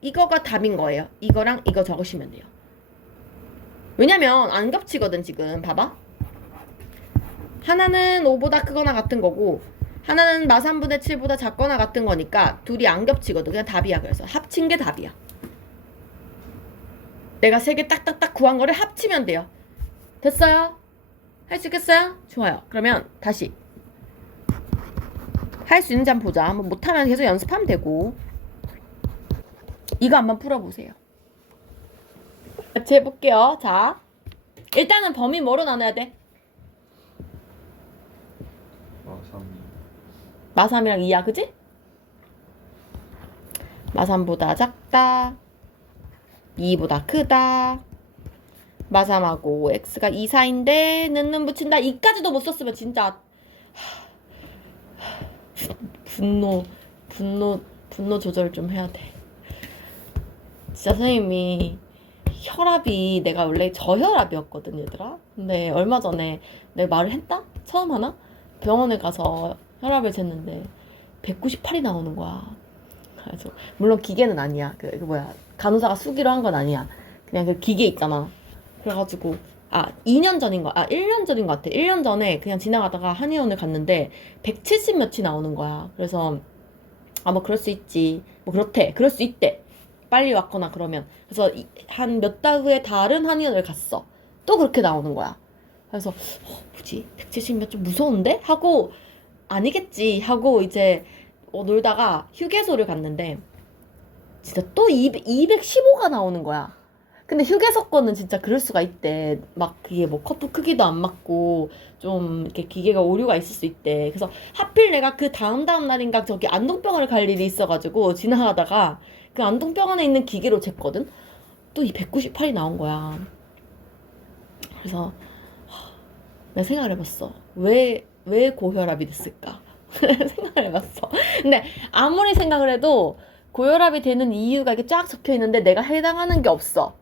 이거가 답인 거예요. 이거랑 이거 적으시면 돼요. 왜냐면 안 겹치거든 지금. 봐봐. 하나는 5보다 크거나 같은 거고 하나는 마 3분의 7보다 작거나 같은 거니까 둘이 안 겹치거든. 그냥 답이야. 그래서 합친 게 답이야. 내가 세 개 딱딱딱 구한 거를 합치면 돼요. 됐어요? 할 수 있겠어요? 좋아요. 그러면 다시 할 수 있는지 한번 보자. 한번 못하면 계속 연습하면 되고. 이거 한번 풀어보세요. 같이 해볼게요. 자, 일단은 범위 뭐로 나눠야 돼? 마3이랑 2야, 그지? 마3보다 작다, 2보다 크다, 마3하고 x가 2, 4인데 는는 붙인다. 2까지도 못 썼으면 진짜 분노 조절 좀 해야 돼. 진짜 선생님이 혈압이 내가 원래 저혈압이었거든 얘들아. 근데 얼마 전에 내가 말을 했다? 처음 하나? 병원에 가서 혈압을 쟀는데 198이 나오는 거야. 그래서 물론 기계는 아니야. 그 뭐야 간호사가 수기로 한 건 아니야. 그냥 그 기계 있잖아. 그래가지고 2년 전인 거, 1년 전인 것 같아. 1년 전에 그냥 지나가다가 한의원을 갔는데 170 몇이 나오는 거야. 그래서 뭐 그럴 수 있지. 뭐 그렇대. 그럴 수 있대. 빨리 왔거나 그러면. 그래서 한 몇 달 후에 다른 한의원을 갔어. 또 그렇게 나오는 거야. 그래서 뭐지? 170 몇 좀 무서운데? 하고 아니겠지 하고 이제 놀다가 휴게소를 갔는데 진짜 또 215가 나오는 거야. 근데 휴게소 거는 진짜 그럴 수가 있대. 막 그게 뭐 컵 크기도 안 맞고 좀 이렇게 기계가 오류가 있을 수 있대. 그래서 하필 내가 그 다음 날인가 저기 안동병원을 갈 일이 있어가지고 지나가다가 그 안동병원에 있는 기계로 쟀거든. 또 이 198이 나온 거야. 그래서 내가 생각을 해봤어. 왜 고혈압이 됐을까? 생각을 해봤어. 근데 아무리 생각을 해도 고혈압이 되는 이유가 이렇게 쫙 적혀 있는데 내가 해당하는 게 없어.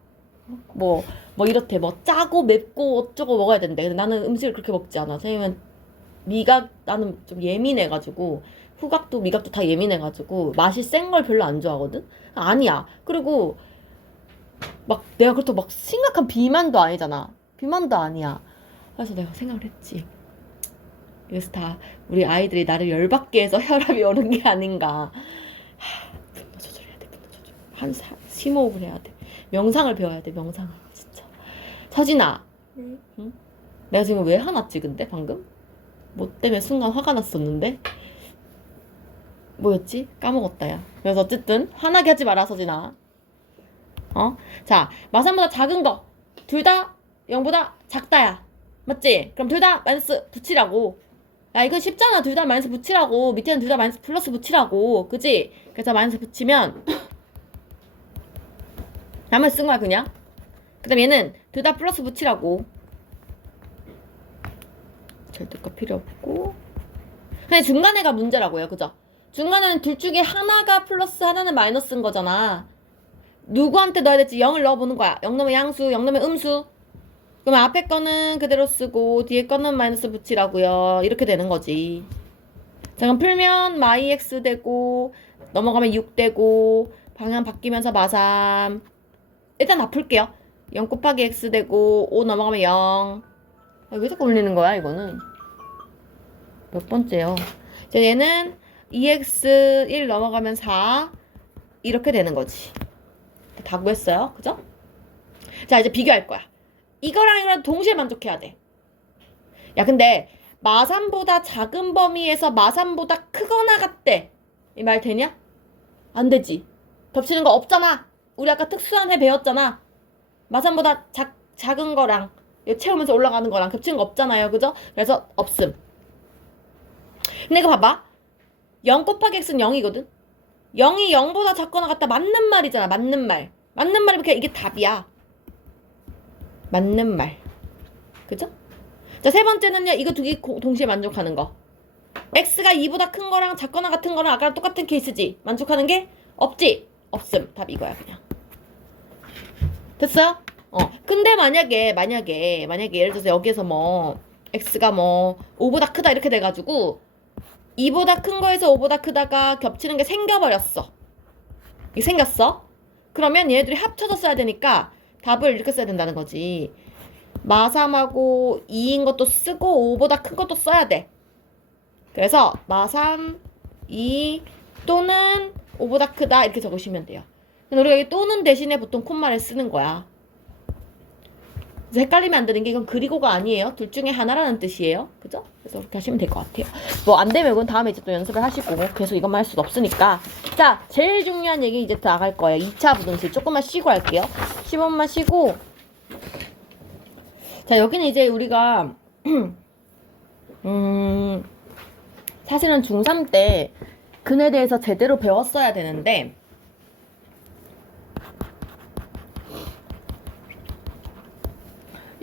뭐 이렇대. 뭐 짜고 맵고 어쩌고 먹어야 된대. 근데 나는 음식을 그렇게 먹지 않아. 선생님은 나는 좀 예민해가지고 후각도 미각도 다 예민해가지고 맛이 센 걸 별로 안 좋아하거든. 아니야. 그리고 막 내가 그렇다고 막 심각한 비만도 아니잖아. 비만도 아니야. 그래서 내가 생각을 했지. 그래서 다 우리 아이들이 나를 열받게 해서 혈압이 오른 게 아닌가. 분노 조절해야 돼. 분노 조절. 심호흡을 해야 돼. 명상을 배워야 돼. 명상을 진짜. 서진아. 네. 응? 내가 지금 왜 화났지 근데 방금? 뭐 때문에 순간 화가 났었는데? 뭐였지? 까먹었다 야. 그래서 어쨌든 화나게 하지 마라 서진아. 자, 마3보다 작은 거 둘 다 0보다 작다야. 맞지? 그럼 둘 다 마이너스 붙이라고. 야 이거 쉽잖아. 둘 다 마이너스 붙이라고. 밑에는 둘 다 마이너스 플러스 붙이라고. 그지? 그래서 마이너스 붙이면 남을 쓴 거야 그냥. 그 다음 얘는 둘 다 플러스 붙이라고. 절대값 필요 없고. 근데 중간에가 문제라고요. 그죠? 중간에는 둘 중에 하나가 플러스 하나는 마이너스인 거잖아. 누구한테 넣어야 될지 0을 넣어보는 거야. 0 넣으면 양수, 0 넣으면 음수. 그러면 앞에 거는 그대로 쓰고 뒤에 거는 마이너스 붙이라고요. 이렇게 되는 거지. 자, 그럼 풀면 마이 x 되고 넘어가면 6 되고 방향 바뀌면서 마3. 일단 다 풀게요. 0 곱하기 x 되고 5 넘어가면 0. 왜 자꾸 올리는 거야 이거는. 몇 번째요? 자, 얘는 2x 1 넘어가면 4 이렇게 되는 거지. 다 구했어요. 그죠? 자, 이제 비교할 거야. 이거랑 이거랑 동시에 만족해야 돼. 야, 근데 마3보다 작은 범위에서 마3보다 크거나 같대. 이 말 되냐? 안 되지. 겹치는 거 없잖아. 우리 아까 특수한 해 배웠잖아. 마3보다 작은 거랑 채우면서 올라가는 거랑 겹치는 거 없잖아요. 그죠? 그래서 없음. 근데 이거 봐봐. 0 곱하기 x는 0이거든. 0이 0보다 작거나 같다. 맞는 말이잖아. 맞는 말. 맞는 말이면 그냥 이게 답이야. 맞는 말. 그죠? 자, 세 번째는요. 이거 두 개 동시에 만족하는 거. x가 2보다 큰 거랑 작거나 같은 거랑 아까랑 똑같은 케이스지. 만족하는 게 없지? 없음. 답 이거야 그냥. 됐어요? 근데 만약에 예를 들어서 여기에서 뭐 x가 뭐 5보다 크다 이렇게 돼가지고 2보다 큰 거에서 5보다 크다가 겹치는 게 생겨버렸어. 이게 생겼어? 그러면 얘네들이 합쳐서 써야 되니까 답을 이렇게 써야 된다는 거지. 마3하고 2인 것도 쓰고 5보다 큰 것도 써야 돼. 그래서 마3, 2 또는 5보다 크다 이렇게 적으시면 돼요. 근데 우리가 여기 또는 대신에 보통 콤마를 쓰는 거야. 그래서 헷갈리면 안 되는 게 이건 그리고가 아니에요. 둘 중에 하나라는 뜻이에요. 그죠? 그래서 그렇게 하시면 될 것 같아요. 뭐 안 되면 이건 다음에 이제 또 연습을 하시고 계속 이것만 할 수는 없으니까. 자, 제일 중요한 얘기 이제 나갈 거예요. 2차 부등식. 조금만 쉬고 할게요. 10분만 쉬고. 자, 여기는 이제 우리가 사실은 중3 때 근에 대해서 제대로 배웠어야 되는데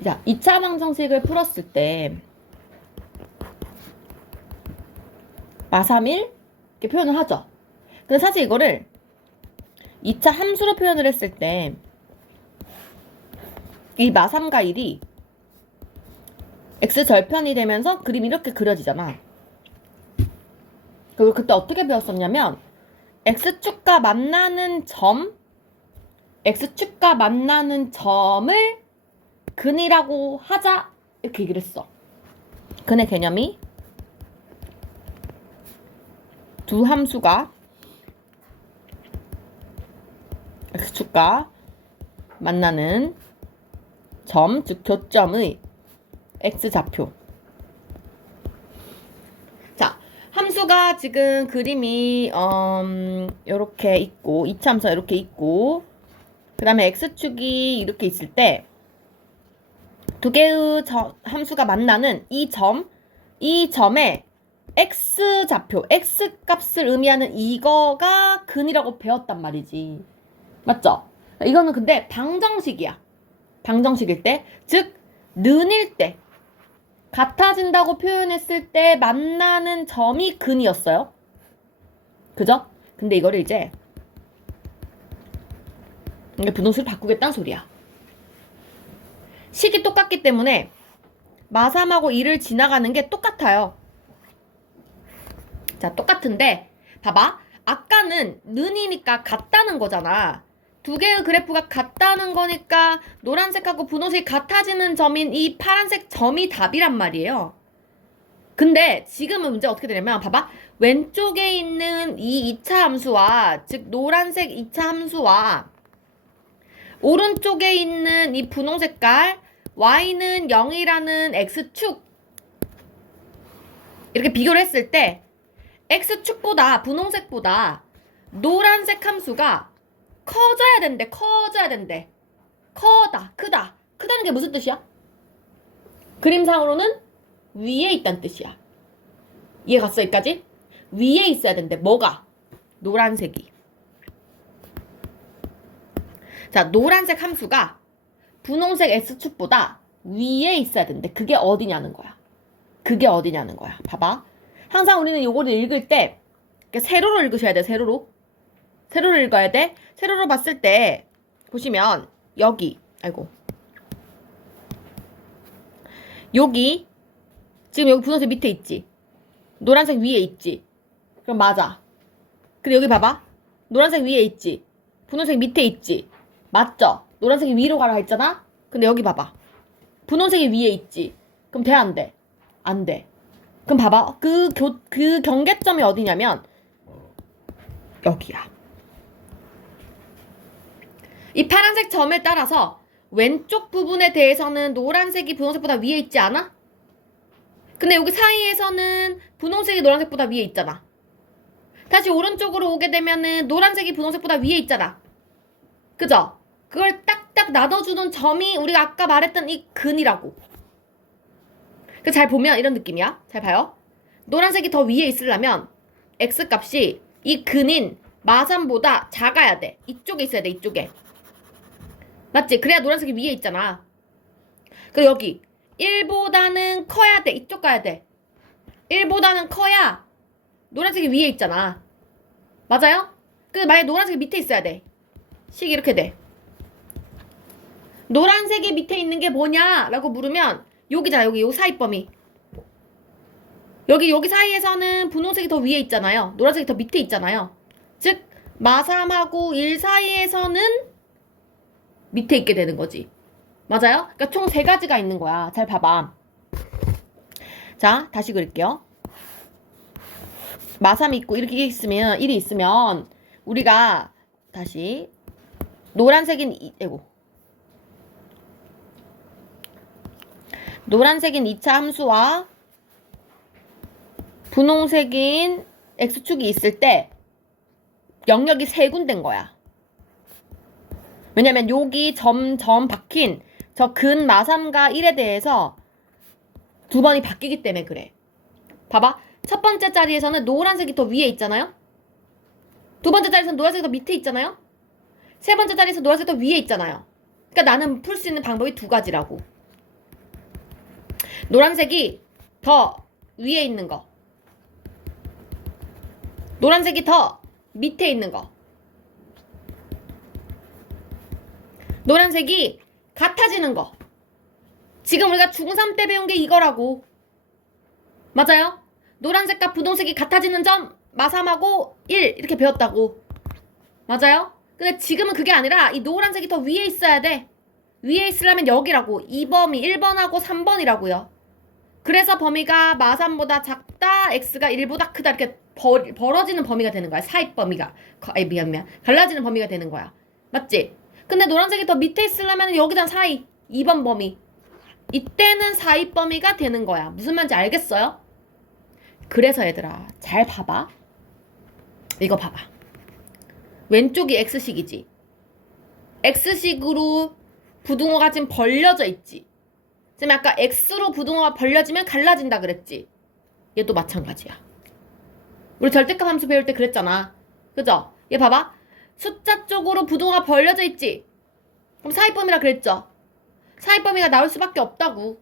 자, 2차 방정식을 풀었을 때 마3일 이렇게 표현을 하죠. 근데 사실 이거를 2차 함수로 표현을 했을 때 이 마3과 1이 x절편이 되면서 그림이 이렇게 그려지잖아. 그리고 그때 어떻게 배웠었냐면 x축과 만나는 점을 근이라고 하자 이렇게 얘기를 했어. 근의 개념이 두 함수가 x축과 만나는 점, 즉 교점의 x좌표. 자, 함수가 지금 그림이 이렇게 있고 2차 함수가 이렇게 있고 그 다음에 x축이 이렇게 있을 때 두 개의 함수가 만나는 이 점의 x좌표, x값을 의미하는 이거가 근이라고 배웠단 말이지. 맞죠? 이거는 근데 방정식이야. 방정식일 때, 즉 는일 때, 같아진다고 표현했을 때 만나는 점이 근이었어요. 그죠? 근데 이거를 이제 부등식으로 바꾸겠다는 소리야. 식이 똑같기 때문에 마3하고 2를 지나가는 게 똑같아요. 자, 똑같은데 봐봐. 아까는 는이니까 같다는 거잖아. 두 개의 그래프가 같다는 거니까 노란색하고 분홍색이 같아지는 점인 이 파란색 점이 답이란 말이에요. 근데 지금은 문제가 어떻게 되냐면 봐봐. 왼쪽에 있는 이 2차 함수와 즉 노란색 2차 함수와 오른쪽에 있는 이 분홍 색깔 y는 0이라는 x축 이렇게 비교를 했을 때 x축보다 분홍색보다 노란색 함수가 커져야 된대. 크다는 게 무슨 뜻이야? 그림상으로는 위에 있다는 뜻이야. 이해 갔어 여기까지? 위에 있어야 된대. 뭐가? 노란색이. 자, 노란색 함수가 분홍색 x축보다 위에 있어야 된대. 그게 어디냐는 거야. 봐봐. 항상 우리는 요거를 읽을 때 그러니까 세로로 읽으셔야 돼요. 세로로. 세로로 읽어야 돼. 세로로 봤을 때 보시면 여기 아이고 여기 지금 여기 분홍색 밑에 있지. 노란색 위에 있지. 그럼 맞아. 근데 여기 봐봐. 노란색 위에 있지. 분홍색 밑에 있지. 맞죠? 노란색이 위로 가라 했잖아? 근데 여기 봐봐. 분홍색이 위에 있지. 그럼 돼, 안 돼? 안 돼. 그럼 봐봐. 그 경계점이 어디냐면 여기야. 이 파란색 점을 따라서 왼쪽 부분에 대해서는 노란색이 분홍색보다 위에 있지 않아? 근데 여기 사이에서는 분홍색이 노란색보다 위에 있잖아. 다시 오른쪽으로 오게 되면은 노란색이 분홍색보다 위에 있잖아. 그죠? 그걸 딱딱 나눠주는 점이 우리가 아까 말했던 이 근이라고. 잘 보면 이런 느낌이야. 잘 봐요. 노란색이 더 위에 있으려면 x값이 이 근인 마삼보다 작아야 돼. 이쪽에 있어야 돼. 이쪽에. 맞지? 그래야 노란색이 위에 있잖아. 그리고 여기 1보다는 커야 돼. 이쪽 가야 돼. 1보다는 커야 노란색이 위에 있잖아. 맞아요? 근데 만약에 노란색이 밑에 있어야 돼. 식 이렇게 돼. 노란색이 밑에 있는 게 뭐냐? 라고 물으면 여기잖아. 여기 요 사이 범위. 여기 사이에서는 분홍색이 더 위에 있잖아요. 노란색이 더 밑에 있잖아요. 즉 마3하고 1 사이에서는 밑에 있게 되는 거지. 맞아요? 그러니까 총 3가지가 있는 거야. 잘 봐봐. 자, 다시 그릴게요. 마3 있고 이렇게 있으면 1이 있으면 우리가 다시 노란색인 노란색인 2차 함수와 분홍색인 x축이 있을 때 영역이 3군데인 거야. 왜냐면 여기 점 박힌 저 근 마3과 1에 대해서 2번이 바뀌기 때문에 그래. 봐봐. 첫 번째 자리에서는 노란색이 더 위에 있잖아요. 두 번째 자리에서는 노란색이 더 밑에 있잖아요. 세 번째 자리에서 노란색이 더 위에 있잖아요. 그러니까 나는 풀 수 있는 방법이 2가지라고. 노란색이 더 위에 있는 거, 노란색이 더 밑에 있는 거. 노란색이 같아지는 거. 지금 우리가 중3 때 배운 게 이거라고. 맞아요? 노란색과 분홍색이 같아지는 점 마3하고 1 이렇게 배웠다고. 맞아요? 근데 지금은 그게 아니라 이 노란색이 더 위에 있어야 돼. 위에 있으려면 여기라고. 2범위 1번하고 3번이라고요. 그래서 범위가 마3보다 작다, x가 1보다 크다 이렇게 벌어지는 범위가 되는 거야. 사입 범위가. 미안. 갈라지는 범위가 되는 거야. 맞지? 근데 노란색이 더 밑에 있으려면 여기잖아. 사이. 2번 범위. 이때는 사입 범위가 되는 거야. 무슨 말인지 알겠어요? 그래서 얘들아 잘 봐봐. 이거 봐봐. 왼쪽이 x식이지. x식으로 부등호가 지금 벌려져 있지. 지금 아까 x로 부등호가 벌려지면 갈라진다 그랬지. 얘도 마찬가지야. 우리 절대값 함수 배울 때 그랬잖아. 그죠? 얘 봐봐. 숫자 쪽으로 부등호가 벌려져 있지. 그럼 사입범위라 그랬죠. 사입범위가 나올 수밖에 없다고.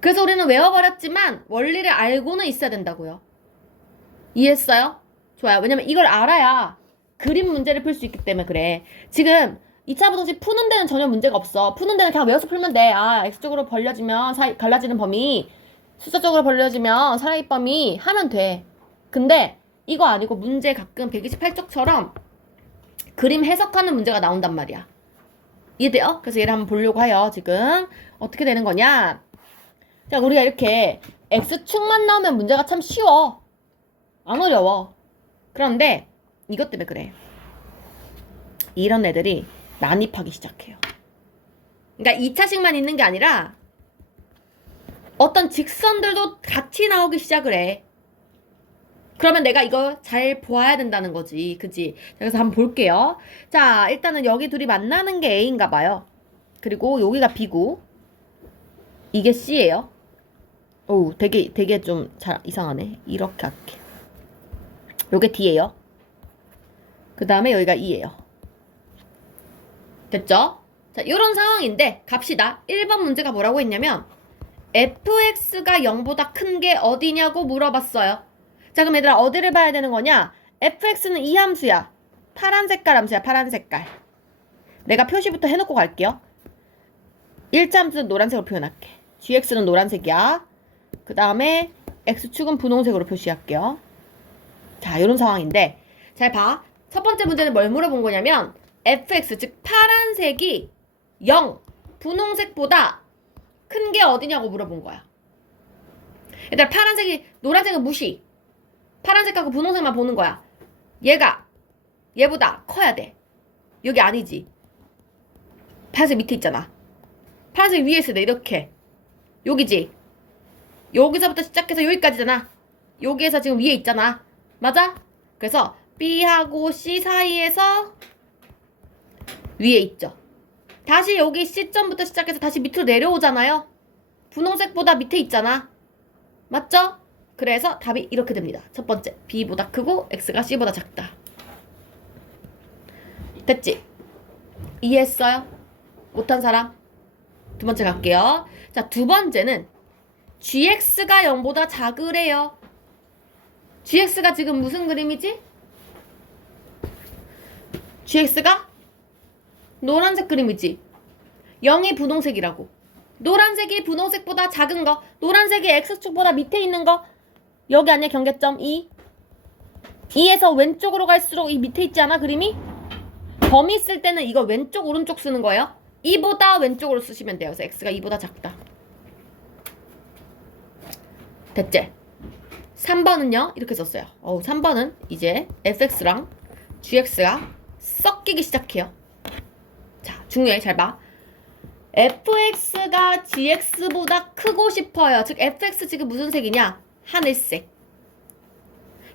그래서 우리는 외워버렸지만 원리를 알고는 있어야 된다고요. 이해했어요? 좋아요. 왜냐면 이걸 알아야 그림 문제를 풀 수 있기 때문에 그래. 지금 2차 부등식 푸는 데는 전혀 문제가 없어. 푸는 데는 그냥 외워서 풀면 돼. 아, x쪽으로 벌려지면 갈라지는 범위, 숫자 쪽으로 벌려지면 사입 범위 하면 돼. 근데 이거 아니고 문제 가끔 128쪽처럼 그림 해석하는 문제가 나온단 말이야. 이해돼요? 그래서 얘를 한번 보려고 해요. 지금 어떻게 되는 거냐. 자, 우리가 이렇게 x축만 나오면 문제가 참 쉬워. 안 어려워. 그런데 이것 때문에 그래. 이런 애들이 난입하기 시작해요. 그러니까 2차식만 있는 게 아니라 어떤 직선들도 같이 나오기 시작을 해. 그러면 내가 이거 잘 보아야 된다는 거지. 그치? 그래서 한번 볼게요. 자, 일단은 여기 둘이 만나는 게 A인가 봐요. 그리고 여기가 B고 이게 C예요. 오, 되게 좀 잘 이상하네. 이렇게 할게. 요게 D예요. 그 다음에 여기가 E예요. 됐죠? 자, 요런 상황인데 갑시다. 1번 문제가 뭐라고 했냐면 fx가 0보다 큰 게 어디냐고 물어봤어요. 자, 그럼 얘들아 어디를 봐야 되는 거냐? fx는 이 함수야. 파란 색깔 함수야. 파란 색깔. 내가 표시부터 해놓고 갈게요. 1차 함수는 노란색으로 표현할게. gx는 노란색이야. 그 다음에 x축은 분홍색으로 표시할게요. 자, 이런 상황인데 잘 봐. 첫 번째 문제는 뭘 물어본 거냐면 fx, 즉 파란색이 0, 분홍색보다 큰 게 어디냐고 물어본 거야. 일단 파란색이, 노란색은 무시. 파란색하고 분홍색만 보는 거야. 얘보다 커야 돼. 여기 아니지. 파란색 밑에 있잖아. 파란색 위에 있을 때 이렇게. 여기지. 여기서부터 시작해서 여기까지잖아. 여기에서 지금 위에 있잖아. 맞아? 그래서 B하고 C 사이에서 위에 있죠. 다시 여기 C점부터 시작해서 다시 밑으로 내려오잖아요. 분홍색보다 밑에 있잖아. 맞죠? 그래서 답이 이렇게 됩니다. 첫 번째, B보다 크고 X가 C보다 작다. 됐지? 이해했어요? 못한 사람? 두 번째 갈게요. 자, 두 번째는 GX가 0보다 작으래요. GX가 지금 무슨 그림이지? GX가 노란색 그림이지. 0이 분홍색이라고. 노란색이 분홍색보다 작은 거, 노란색이 X축보다 밑에 있는 거, 여기 아니야 경계점 2. 2에서 왼쪽으로 갈수록 이 밑에 있지 않아 그림이? 범위 쓸 때는 이거 왼쪽 오른쪽 쓰는 거예요. 2보다 왼쪽으로 쓰시면 돼요. 그래서 X가 2보다 작다. 됐지? 3번은요 이렇게 썼어요. 3번은 이제 fx랑 gx가 섞이기 시작해요. 자, 중요해. 잘 봐. fx가 gx보다 크고 싶어요. 즉 fx 지금 무슨 색이냐? 하늘색.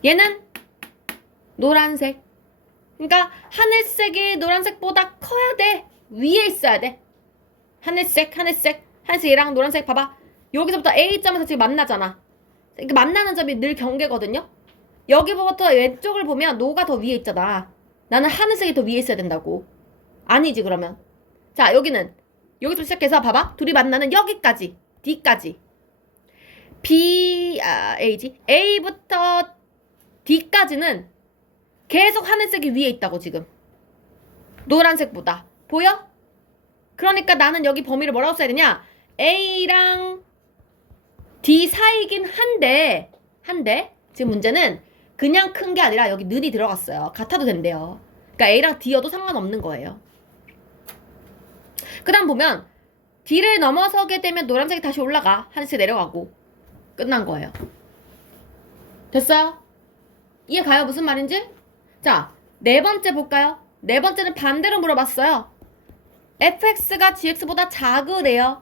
얘는 노란색. 그러니까 하늘색이 노란색보다 커야 돼. 위에 있어야 돼. 하늘색 얘랑 노란색 봐봐. 여기서부터 A점에서 지금 만나잖아. 이렇게 만나는 점이 늘 경계거든요. 여기부터 왼쪽을 보면 노가 더 위에 있잖아. 나는 하늘색이 더 위에 있어야 된다고. 아니지 그러면. 자, 여기는 여기서 시작해서 봐봐. 둘이 만나는 여기까지 D까지 A지. A부터 D까지는 계속 하늘색이 위에 있다고 지금. 노란색보다. 보여? 그러니까 나는 여기 범위를 뭐라고 써야 되냐? A랑 D 사이긴 한데 지금 문제는 그냥 큰 게 아니라 여기 는이 들어갔어요. 같아도 된대요. 그러니까 A랑 D여도 상관없는 거예요. 그 다음 보면 D를 넘어서게 되면 노란색이 다시 올라가. 하늘색 내려가고 끝난 거예요. 됐어요? 이해 가요? 무슨 말인지? 자, 네 번째 볼까요? 네 번째는 반대로 물어봤어요. fx가 gx보다 작으래요.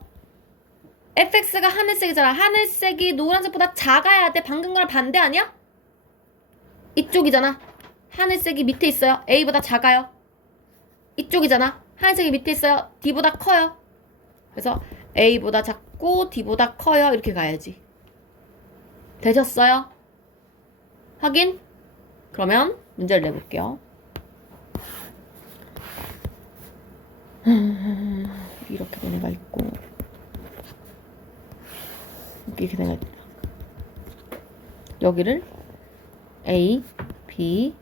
fx가 하늘색이잖아. 하늘색이 노란색보다 작아야 돼. 방금 거랑 반대 아니야? 이쪽이잖아. 하늘색이 밑에 있어요. A보다 작아요. 이쪽이잖아. 하늘색이 밑에 있어요. D보다 커요. 그래서 A보다 작고 D보다 커요. 이렇게 가야지. 되셨어요? 확인? 그러면 문제를 내볼게요. 이렇게 된 애가 있고 이렇게 된 애가 있다. 여기를 A, B,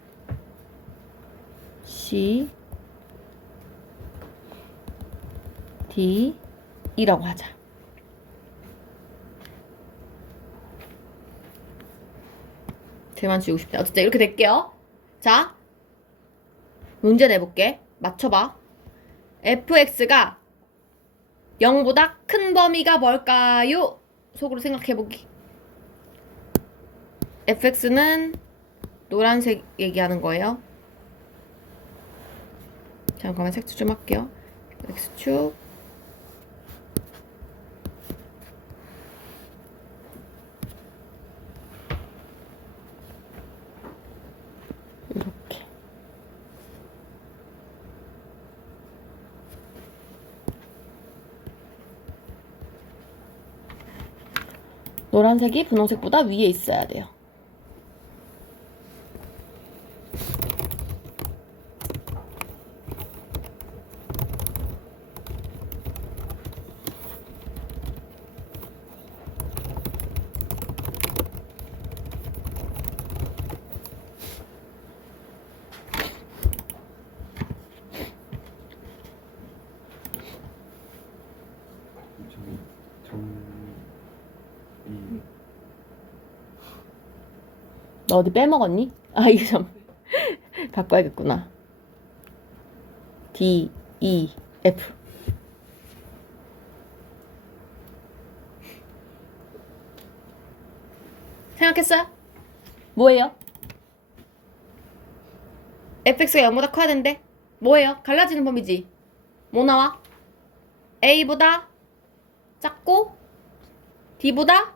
C, D, E라고 하자. 대만 지우고 싶다. 어쨌든 이렇게 될게요. 자, 문제 내볼게. 맞춰봐. fx가 0보다 큰 범위가 뭘까요? 속으로 생각해보기. fx는 노란색 얘기하는 거예요. 잠깐만 색칠 좀 할게요. x축 이렇게 노란색이 분홍색보다 위에 있어야 돼요. 너 어디 빼먹었니? 아, 이거 좀 바꿔야겠구나. D, E, F. 생각했어요? 뭐예요? fx가 0보다 커야 된대. 뭐예요? 갈라지는 범위지. 뭐 나와? a보다 작고 d보다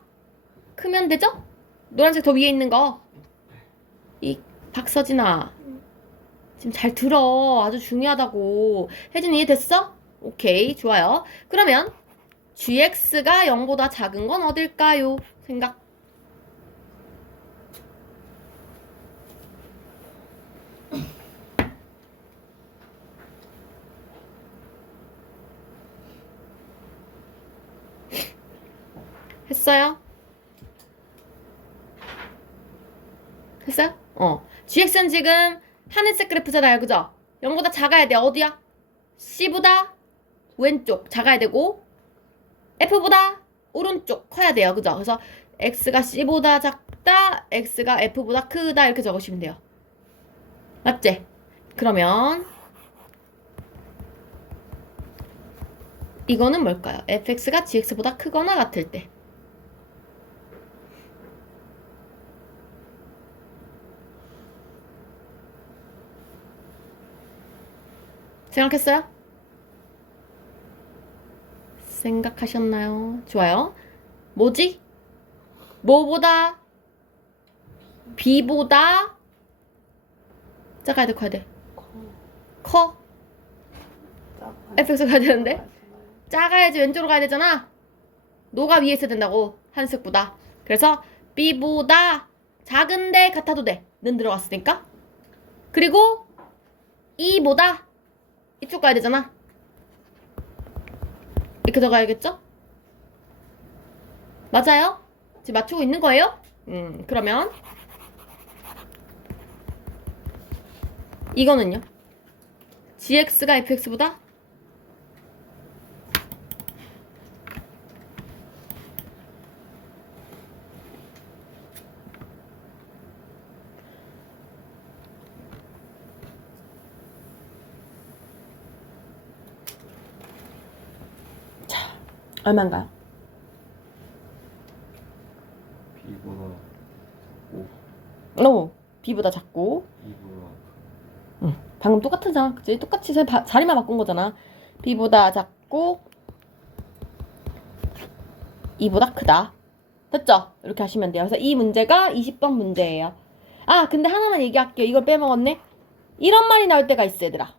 크면 되죠? 노란색 더 위에 있는 거. 이 박서진아, 지금 잘 들어. 아주 중요하다고. 혜진 이해됐어? 오케이, 좋아요. 그러면 gx가 0보다 작은 건 어딜까요? 생각. 했어요? 했어요? gx는 지금 하늘색 그래프잖아요, 그죠? 0보다 작아야 돼. 어디야? c보다 왼쪽 작아야 되고 f보다 오른쪽 커야 돼요, 그죠? 그래서 x가 c보다 작다, x가 f보다 크다 이렇게 적으시면 돼요. 맞지? 그러면 이거는 뭘까요? fx가 gx보다 크거나 같을 때. 생각했어요? 생각하셨나요? 좋아요. 뭐지? 뭐보다 b보다 작아야 돼, 커야 돼? 커? fx가 가야 되는데? 작아야지 왼쪽으로 가야 되잖아. 노가 위에 있어야 된다고, 한색보다. 그래서 b보다 작은데 같아도 돼. 는 들어갔으니까. 그리고 e보다 이쪽 가야 되잖아. 이렇게 들어가야겠죠? 맞아요? 지금 맞추고 있는 거예요? 그러면 이거는요? gx가 fx보다 얼마인가요? B보다 작고 B보다 작고 E보다 방금 똑같잖아, 그치? 똑같이 자리만 바꾼 거잖아. B보다 작고 E보다 크다. 됐죠? 이렇게 하시면 돼요. 그래서 이 문제가 20번 문제예요. 아, 근데 하나만 얘기할게요. 이걸 빼먹었네. 이런 말이 나올 때가 있어, 얘들아.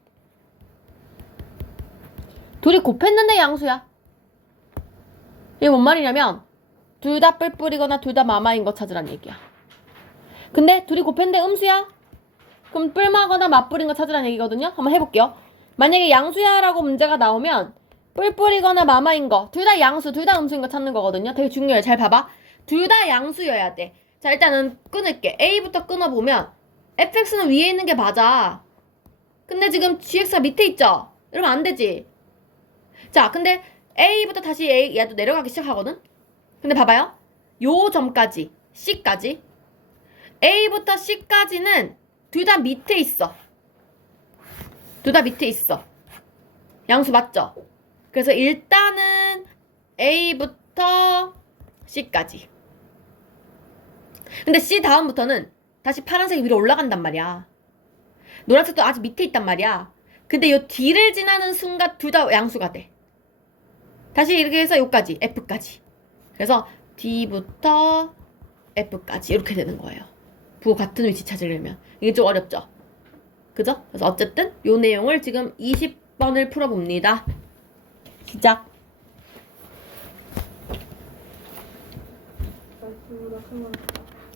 둘이 곱했는데 양수야. 이게 뭔 말이냐면 둘 다 뿔뿔이거나 둘 다 마마인 거 찾으란 얘기야. 근데 둘이 곱했는데 음수야? 그럼 뿔마거나 맞뿔인 거 찾으란 얘기거든요. 한번 해볼게요. 만약에 양수야라고 문제가 나오면 뿔뿔이거나 마마인 거, 둘 다 양수, 둘 다 음수인 거 찾는 거거든요. 되게 중요해. 잘 봐봐. 둘 다 양수여야 돼. 자, 일단은 끊을게. A부터 끊어보면 fx는 위에 있는 게 맞아. 근데 지금 gx가 밑에 있죠? 이러면 안 되지. 자, 근데 A부터 다시 A, 얘도 내려가기 시작하거든? 근데 봐봐요. 요 점까지, C까지. A부터 C까지는 둘 다 밑에 있어. 둘 다 밑에 있어. 양수 맞죠? 그래서 일단은 A부터 C까지. 근데 C 다음부터는 다시 파란색이 위로 올라간단 말이야. 노란색도 아직 밑에 있단 말이야. 근데 요 D를 지나는 순간 둘 다 양수가 돼. 다시 이렇게 해서 여기까지 F까지. 그래서 D부터 F까지 이렇게 되는 거예요. 부호 같은 위치 찾으려면. 이게 좀 어렵죠? 그죠? 그래서 어쨌든 요 내용을 지금 20번을 풀어봅니다. 시작.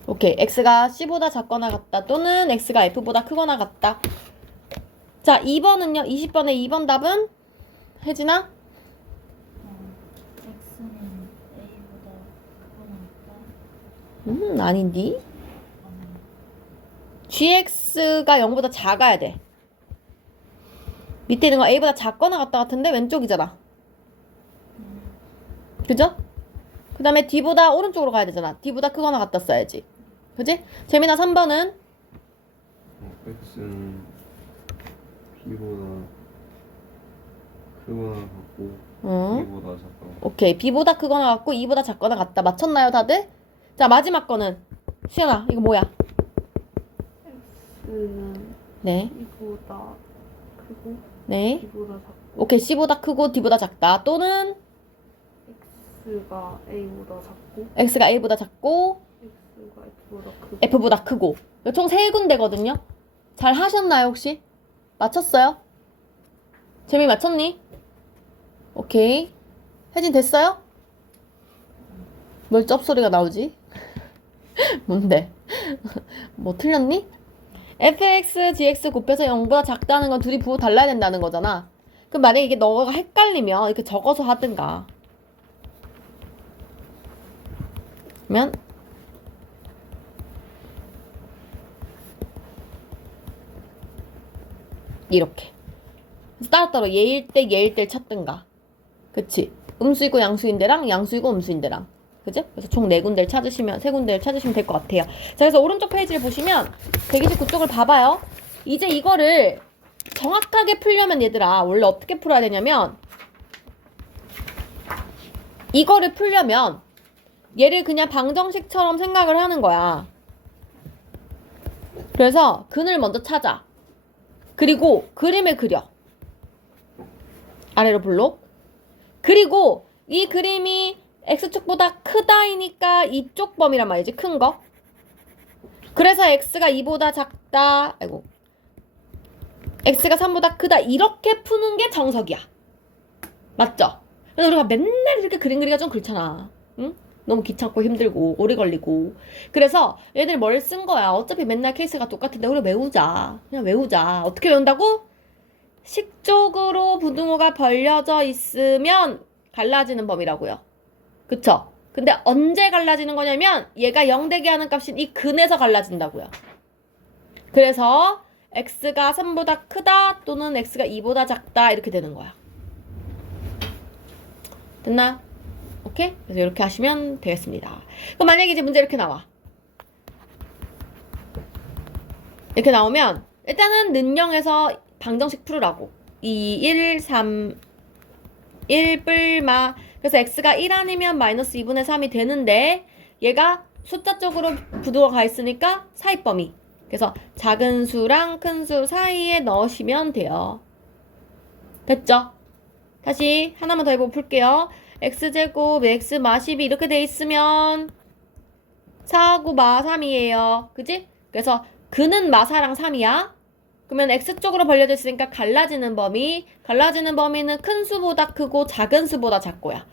오케이. X가 C보다 작거나 같다. 또는 X가 F보다 크거나 같다. 자, 2번은요. 20번의 2번 답은? 혜진아? X는 A보다 크거나 같다. 아닌디? GX가 0보다 작아야 돼. 밑에 있는 거 A보다 작거나 같다 같은데 왼쪽이잖아. 그죠? 그 다음에 D보다 오른쪽으로 가야 되잖아. D보다 크거나 같다 써야지. 그지? 재민아 3번은 x는 b보다 크거나 같고 응. b보다 작거나. 오케이. b보다 크거나 같고 2보다 작거나 같다. 맞췄나요 다들? 자 마지막 거는 수연아 이거 뭐야? X는 네. B보다 크고 네. B보다 작고 오케이. c보다 크고 d보다 작다. 또는 X가 A보다 작고 x가 a보다 작고 X가 F보다 크고 f보다 크고. 총 3군데거든요. 잘 하셨나요 혹시? 맞췄어요? 재미 맞췄니? 오케이. 혜진 됐어요? 뭘 쩝소리가 나오지? 뭔데? 뭐 틀렸니? fx, gx 곱해서 0보다 작다는 건 둘이 부호 달라야 된다는 거잖아. 그럼 만약에 이게 너가 헷갈리면 이렇게 적어서 하든가. 그러면 이렇게. 그래서 따로따로 얘일 때 찾든가. 그치? 음수이고 양수인데랑 양수이고 음수인데랑. 그죠? 그래서 총 4군데를 찾으시면, 3군데를 찾으시면 될 것 같아요. 자, 그래서 오른쪽 페이지를 보시면 129쪽을 봐봐요. 이제 이거를 정확하게 풀려면 얘들아, 원래 어떻게 풀어야 되냐면, 이거를 풀려면 얘를 그냥 방정식처럼 생각을 하는 거야. 그래서 근을 먼저 찾아. 그리고 그림을 그려. 아래로 블록. 그리고 이 그림이 x축보다 크다이니까 이쪽 범위란 말이지. 큰 거. 그래서 x가 2보다 작다. 아이고. x가 3보다 크다. 이렇게 푸는 게 정석이야. 맞죠? 그래서 우리가 맨날 이렇게 그림 그리기가 좀 그렇잖아. 응? 너무 귀찮고 힘들고 오래 걸리고. 그래서 얘들 뭘 쓴 거야. 어차피 맨날 케이스가 똑같은데 우리 외우자. 그냥 외우자. 어떻게 외운다고? 식쪽으로 부등호가 벌려져 있으면 갈라지는 범위라고요. 그쵸? 근데 언제 갈라지는 거냐면 얘가 0 되게 하는 값인 이 근에서 갈라진다고요. 그래서 x가 3보다 크다 또는 x가 2보다 작다 이렇게 되는 거야. 됐나? 오케이? 그래서 이렇게 하시면 되겠습니다. 그럼 만약에 이제 문제 이렇게 나와. 이렇게 나오면 일단은 는영에서 방정식 풀으라고. 2, 1, 3, 1 뿔마. 그래서 x가 1 아니면 마이너스 2분의 3이 되는데 얘가 숫자 쪽으로 부두가 가 있으니까 사이범위. 그래서 작은 수랑 큰 수 사이에 넣으시면 돼요. 됐죠? 다시 하나만 더 해보고 풀게요. x제곱 x 마 12 이렇게 돼 있으면 4하고 마 3이에요. 그지? 그래서 근은 마사랑 3이야. 그러면 x쪽으로 벌려져 있으니까 갈라지는 범위는 큰 수보다 크고 작은 수보다 작고야.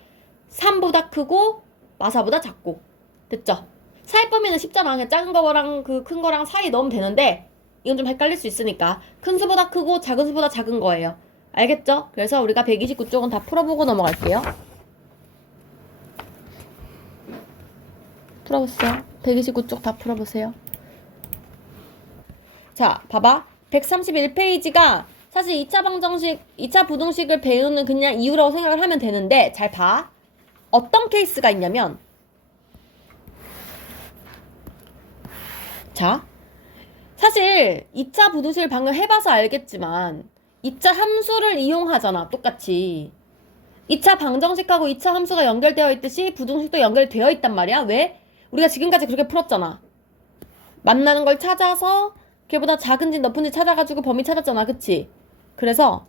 3보다 크고 마사보다 작고. 됐죠? 사이 범위는 쉽잖아. 그냥 작은 거랑 그 큰 거랑 사이 넣으면 되는데 이건 좀 헷갈릴 수 있으니까 큰 수보다 크고 작은 수보다 작은 거예요. 알겠죠? 그래서 우리가 129쪽은 다 풀어보고 넘어갈게요. 풀어보세요. 129쪽 다 풀어보세요. 자, 봐봐. 131페이지가 사실 2차 방정식, 2차 부등식을 배우는 그냥 이유라고 생각을 하면 되는데 잘 봐. 어떤 케이스가 있냐면 자, 사실 2차 부등식을 방금 해봐서 알겠지만 2차 함수를 이용하잖아. 똑같이. 2차 방정식하고 2차 함수가 연결되어 있듯이 부등식도 연결되어 있단 말이야. 왜? 우리가 지금까지 그렇게 풀었잖아. 만나는 걸 찾아서 걔보다 작은지 높은지 찾아가지고 범위 찾았잖아. 그치? 그래서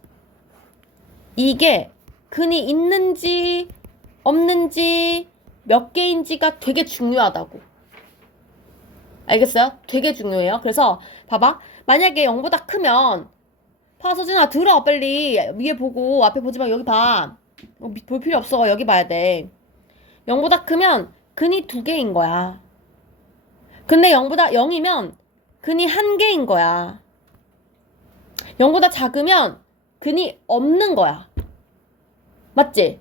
이게 근이 있는지 없는지 몇 개인지가 되게 중요하다고. 알겠어요? 되게 중요해요. 그래서 봐봐. 만약에 0보다 크면 서진아 들어 빨리. 위에 보고 앞에 보지 마. 여기 봐. 볼 필요 없어. 여기 봐야 돼. 0보다 크면 근이 2개인 거야. 근데 0이면 근이 1개인 거야. 0보다 작으면 근이 없는 거야. 맞지?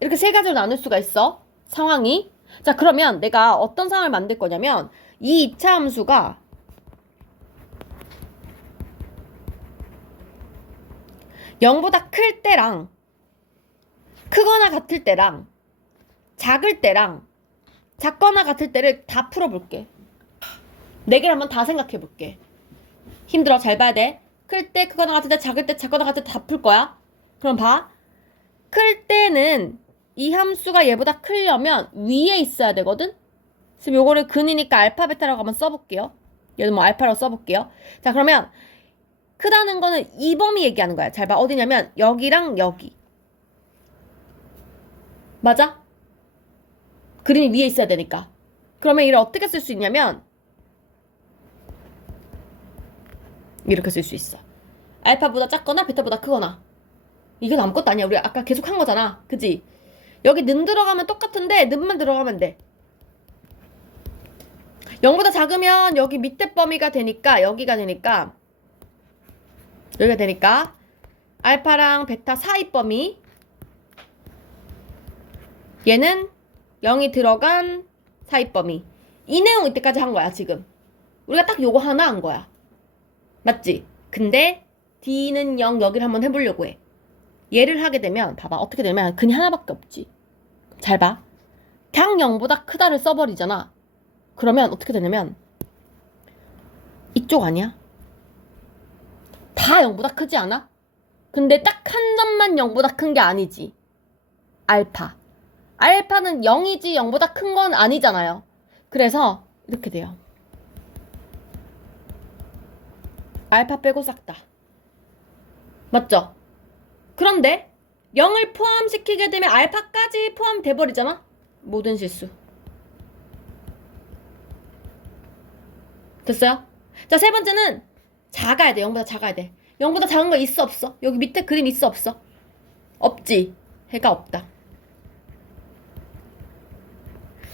이렇게 3가지로 나눌 수가 있어. 상황이. 자, 그러면 내가 어떤 상황을 만들 거냐면 이 2차 함수가 0보다 클 때랑 크거나 같을 때랑 작을 때랑 작거나 같을 때를 다 풀어볼게. 네 개를 한번 다 생각해 볼게. 힘들어. 잘 봐야 돼. 클 때 크거나 같을 때 작을 때 작거나 같을 때 다 풀 거야. 그럼 봐. 클 때는 이 함수가 얘보다 크려면 위에 있어야 되거든. 그래서 요거를 근이니까 알파 베타라고 한번 써볼게요. 얘도 뭐 알파라고 써볼게요. 자, 그러면 크다는 거는 이 범위 얘기하는 거야. 잘 봐. 어디냐면 여기랑 여기. 맞아? 그림이 위에 있어야 되니까. 그러면 이를 어떻게 쓸 수 있냐면 이렇게 쓸 수 있어. 알파보다 작거나 베타보다 크거나. 이건 아무것도 아니야. 우리 아까 계속 한 거잖아. 그지? 여기 는 들어가면 똑같은데 는만 들어가면 돼. 0보다 작으면 여기 밑에 범위가 되니까 여기가 되니까 여기가 되니까 알파랑 베타 사이 범위 얘는 0이 들어간 사이 범위. 이 내용 이때까지 한 거야 지금. 우리가 딱 요거 하나 한 거야. 맞지? 근데 D는 0 여기를 한번 해보려고 해. 얘를 하게 되면 봐봐. 어떻게 되면 근이 하나밖에 없지. 잘 봐. 그냥 0보다 크다를 써버리잖아. 그러면 어떻게 되냐면 이쪽 아니야? 다 0보다 크지 않아? 근데 딱 한 점만 0보다 큰 게 아니지. 알파. 알파는 0이지 0보다 큰 건 아니잖아요. 그래서 이렇게 돼요. 알파 빼고 싹 다. 맞죠? 그런데 0을 포함시키게 되면 알파까지 포함돼버리잖아? 모든 실수. 됐어요? 자, 세 번째는 작아야 돼. 0보다 작아야 돼. 0보다 작은 거 있어 없어? 여기 밑에 그림 있어 없어? 없지. 해가 없다.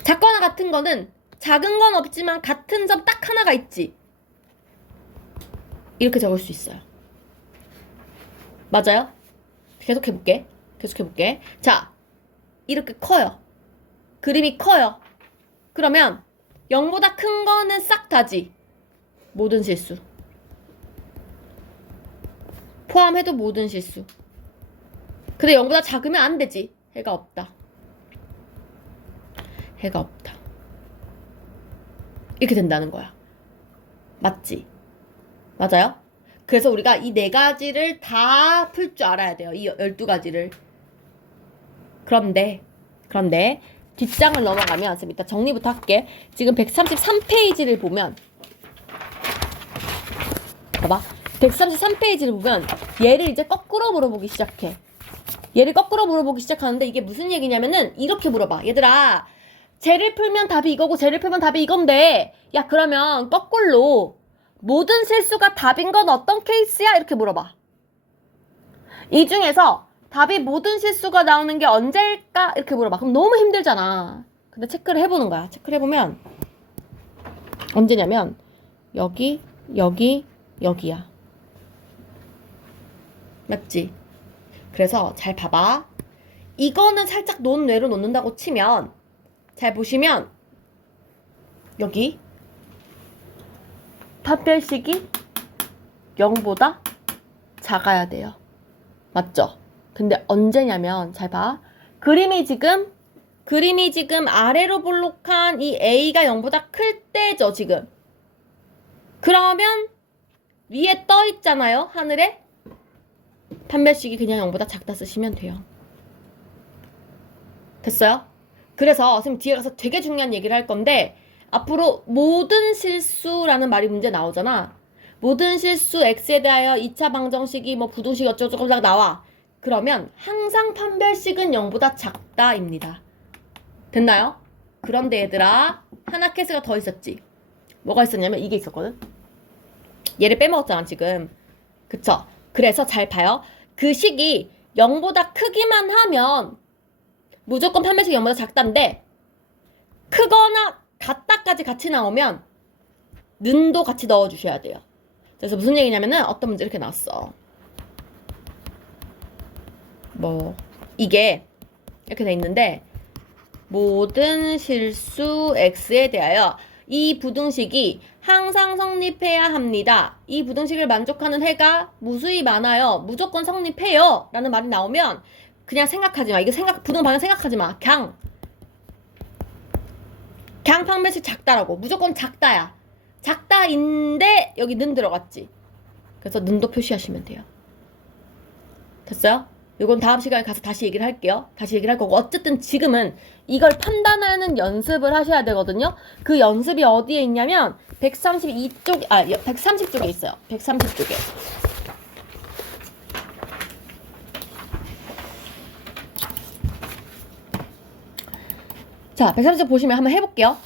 작거나 같은 거는 작은 건 없지만 같은 점 딱 하나가 있지. 이렇게 적을 수 있어요. 맞아요? 계속해볼게. 계속해볼게. 자, 이렇게 커요. 그림이 커요. 그러면 0보다 큰 거는 싹 다지. 모든 실수. 포함해도 모든 실수. 근데 0보다 작으면 안 되지. 해가 없다. 해가 없다. 이렇게 된다는 거야. 맞지? 맞아요? 그래서 우리가 이 네 가지를 다 풀 줄 알아야 돼요. 이 12가지를. 그런데 뒷장을 넘어가면 지금 이따 정리부터 할게. 지금 133페이지를 보면 봐봐. 133페이지를 보면 얘를 이제 거꾸로 물어보기 시작해. 얘를 거꾸로 물어보기 시작하는데 이게 무슨 얘기냐면은 이렇게 물어봐. 얘들아, 쟤를 풀면 답이 이거고 쟤를 풀면 답이 이건데 야, 그러면 거꾸로 모든 실수가 답인 건 어떤 케이스야? 이렇게 물어봐. 이 중에서 답이 모든 실수가 나오는 게 언제일까? 이렇게 물어봐. 그럼 너무 힘들잖아. 근데 체크를 해보는 거야. 체크를 해보면 언제냐면 여기, 여기, 여기야. 맞지? 그래서 잘 봐봐. 이거는 살짝 논외로 놓는다고 치면 잘 보시면 여기 판별식이 0보다 작아야 돼요. 맞죠? 근데 언제냐면 잘 봐. 그림이 지금 아래로 볼록한 이 A가 0보다 클 때죠, 지금. 그러면 위에 떠 있잖아요, 하늘에. 판별식이 그냥 0보다 작다 쓰시면 돼요. 됐어요? 그래서 선생님 뒤에 가서 되게 중요한 얘기를 할 건데 앞으로 모든 실수라는 말이 문제 나오잖아. 모든 실수 X에 대하여 2차 방정식이 뭐 부등식 어쩌고저쩌고 나와. 그러면 항상 판별식은 0보다 작다입니다. 됐나요? 그런데 얘들아, 하나 케이스가 더 있었지. 뭐가 있었냐면 이게 있었거든. 얘를 빼먹었잖아 지금. 그쵸? 그래서 잘 봐요. 그 식이 0보다 크기만 하면 무조건 판별식이 0보다 작다인데 크거나 같다까지 같이 나오면 는도 같이 넣어주셔야 돼요. 그래서 무슨 얘기냐면은 어떤 문제 이렇게 나왔어. 뭐 이게 이렇게 돼 있는데 모든 실수 X에 대하여 이 부등식이 항상 성립해야 합니다. 이 부등식을 만족하는 해가 무수히 많아요. 무조건 성립해요. 라는 말이 나오면 그냥 생각하지 마. 이거 부등 방향 생각하지 마. 그냥 판별식 작다라고. 무조건 작다야. 작다인데 여기 는 들어갔지. 그래서 는도 표시하시면 돼요. 됐어요? 이건 다음 시간에 가서 다시 얘기를 할게요. 다시 얘기를 할 거고 어쨌든 지금은 이걸 판단하는 연습을 하셔야 되거든요. 그 연습이 어디에 있냐면 132쪽 130쪽에 있어요. 130쪽에. 자, 130쪽 보시면 한번 해볼게요.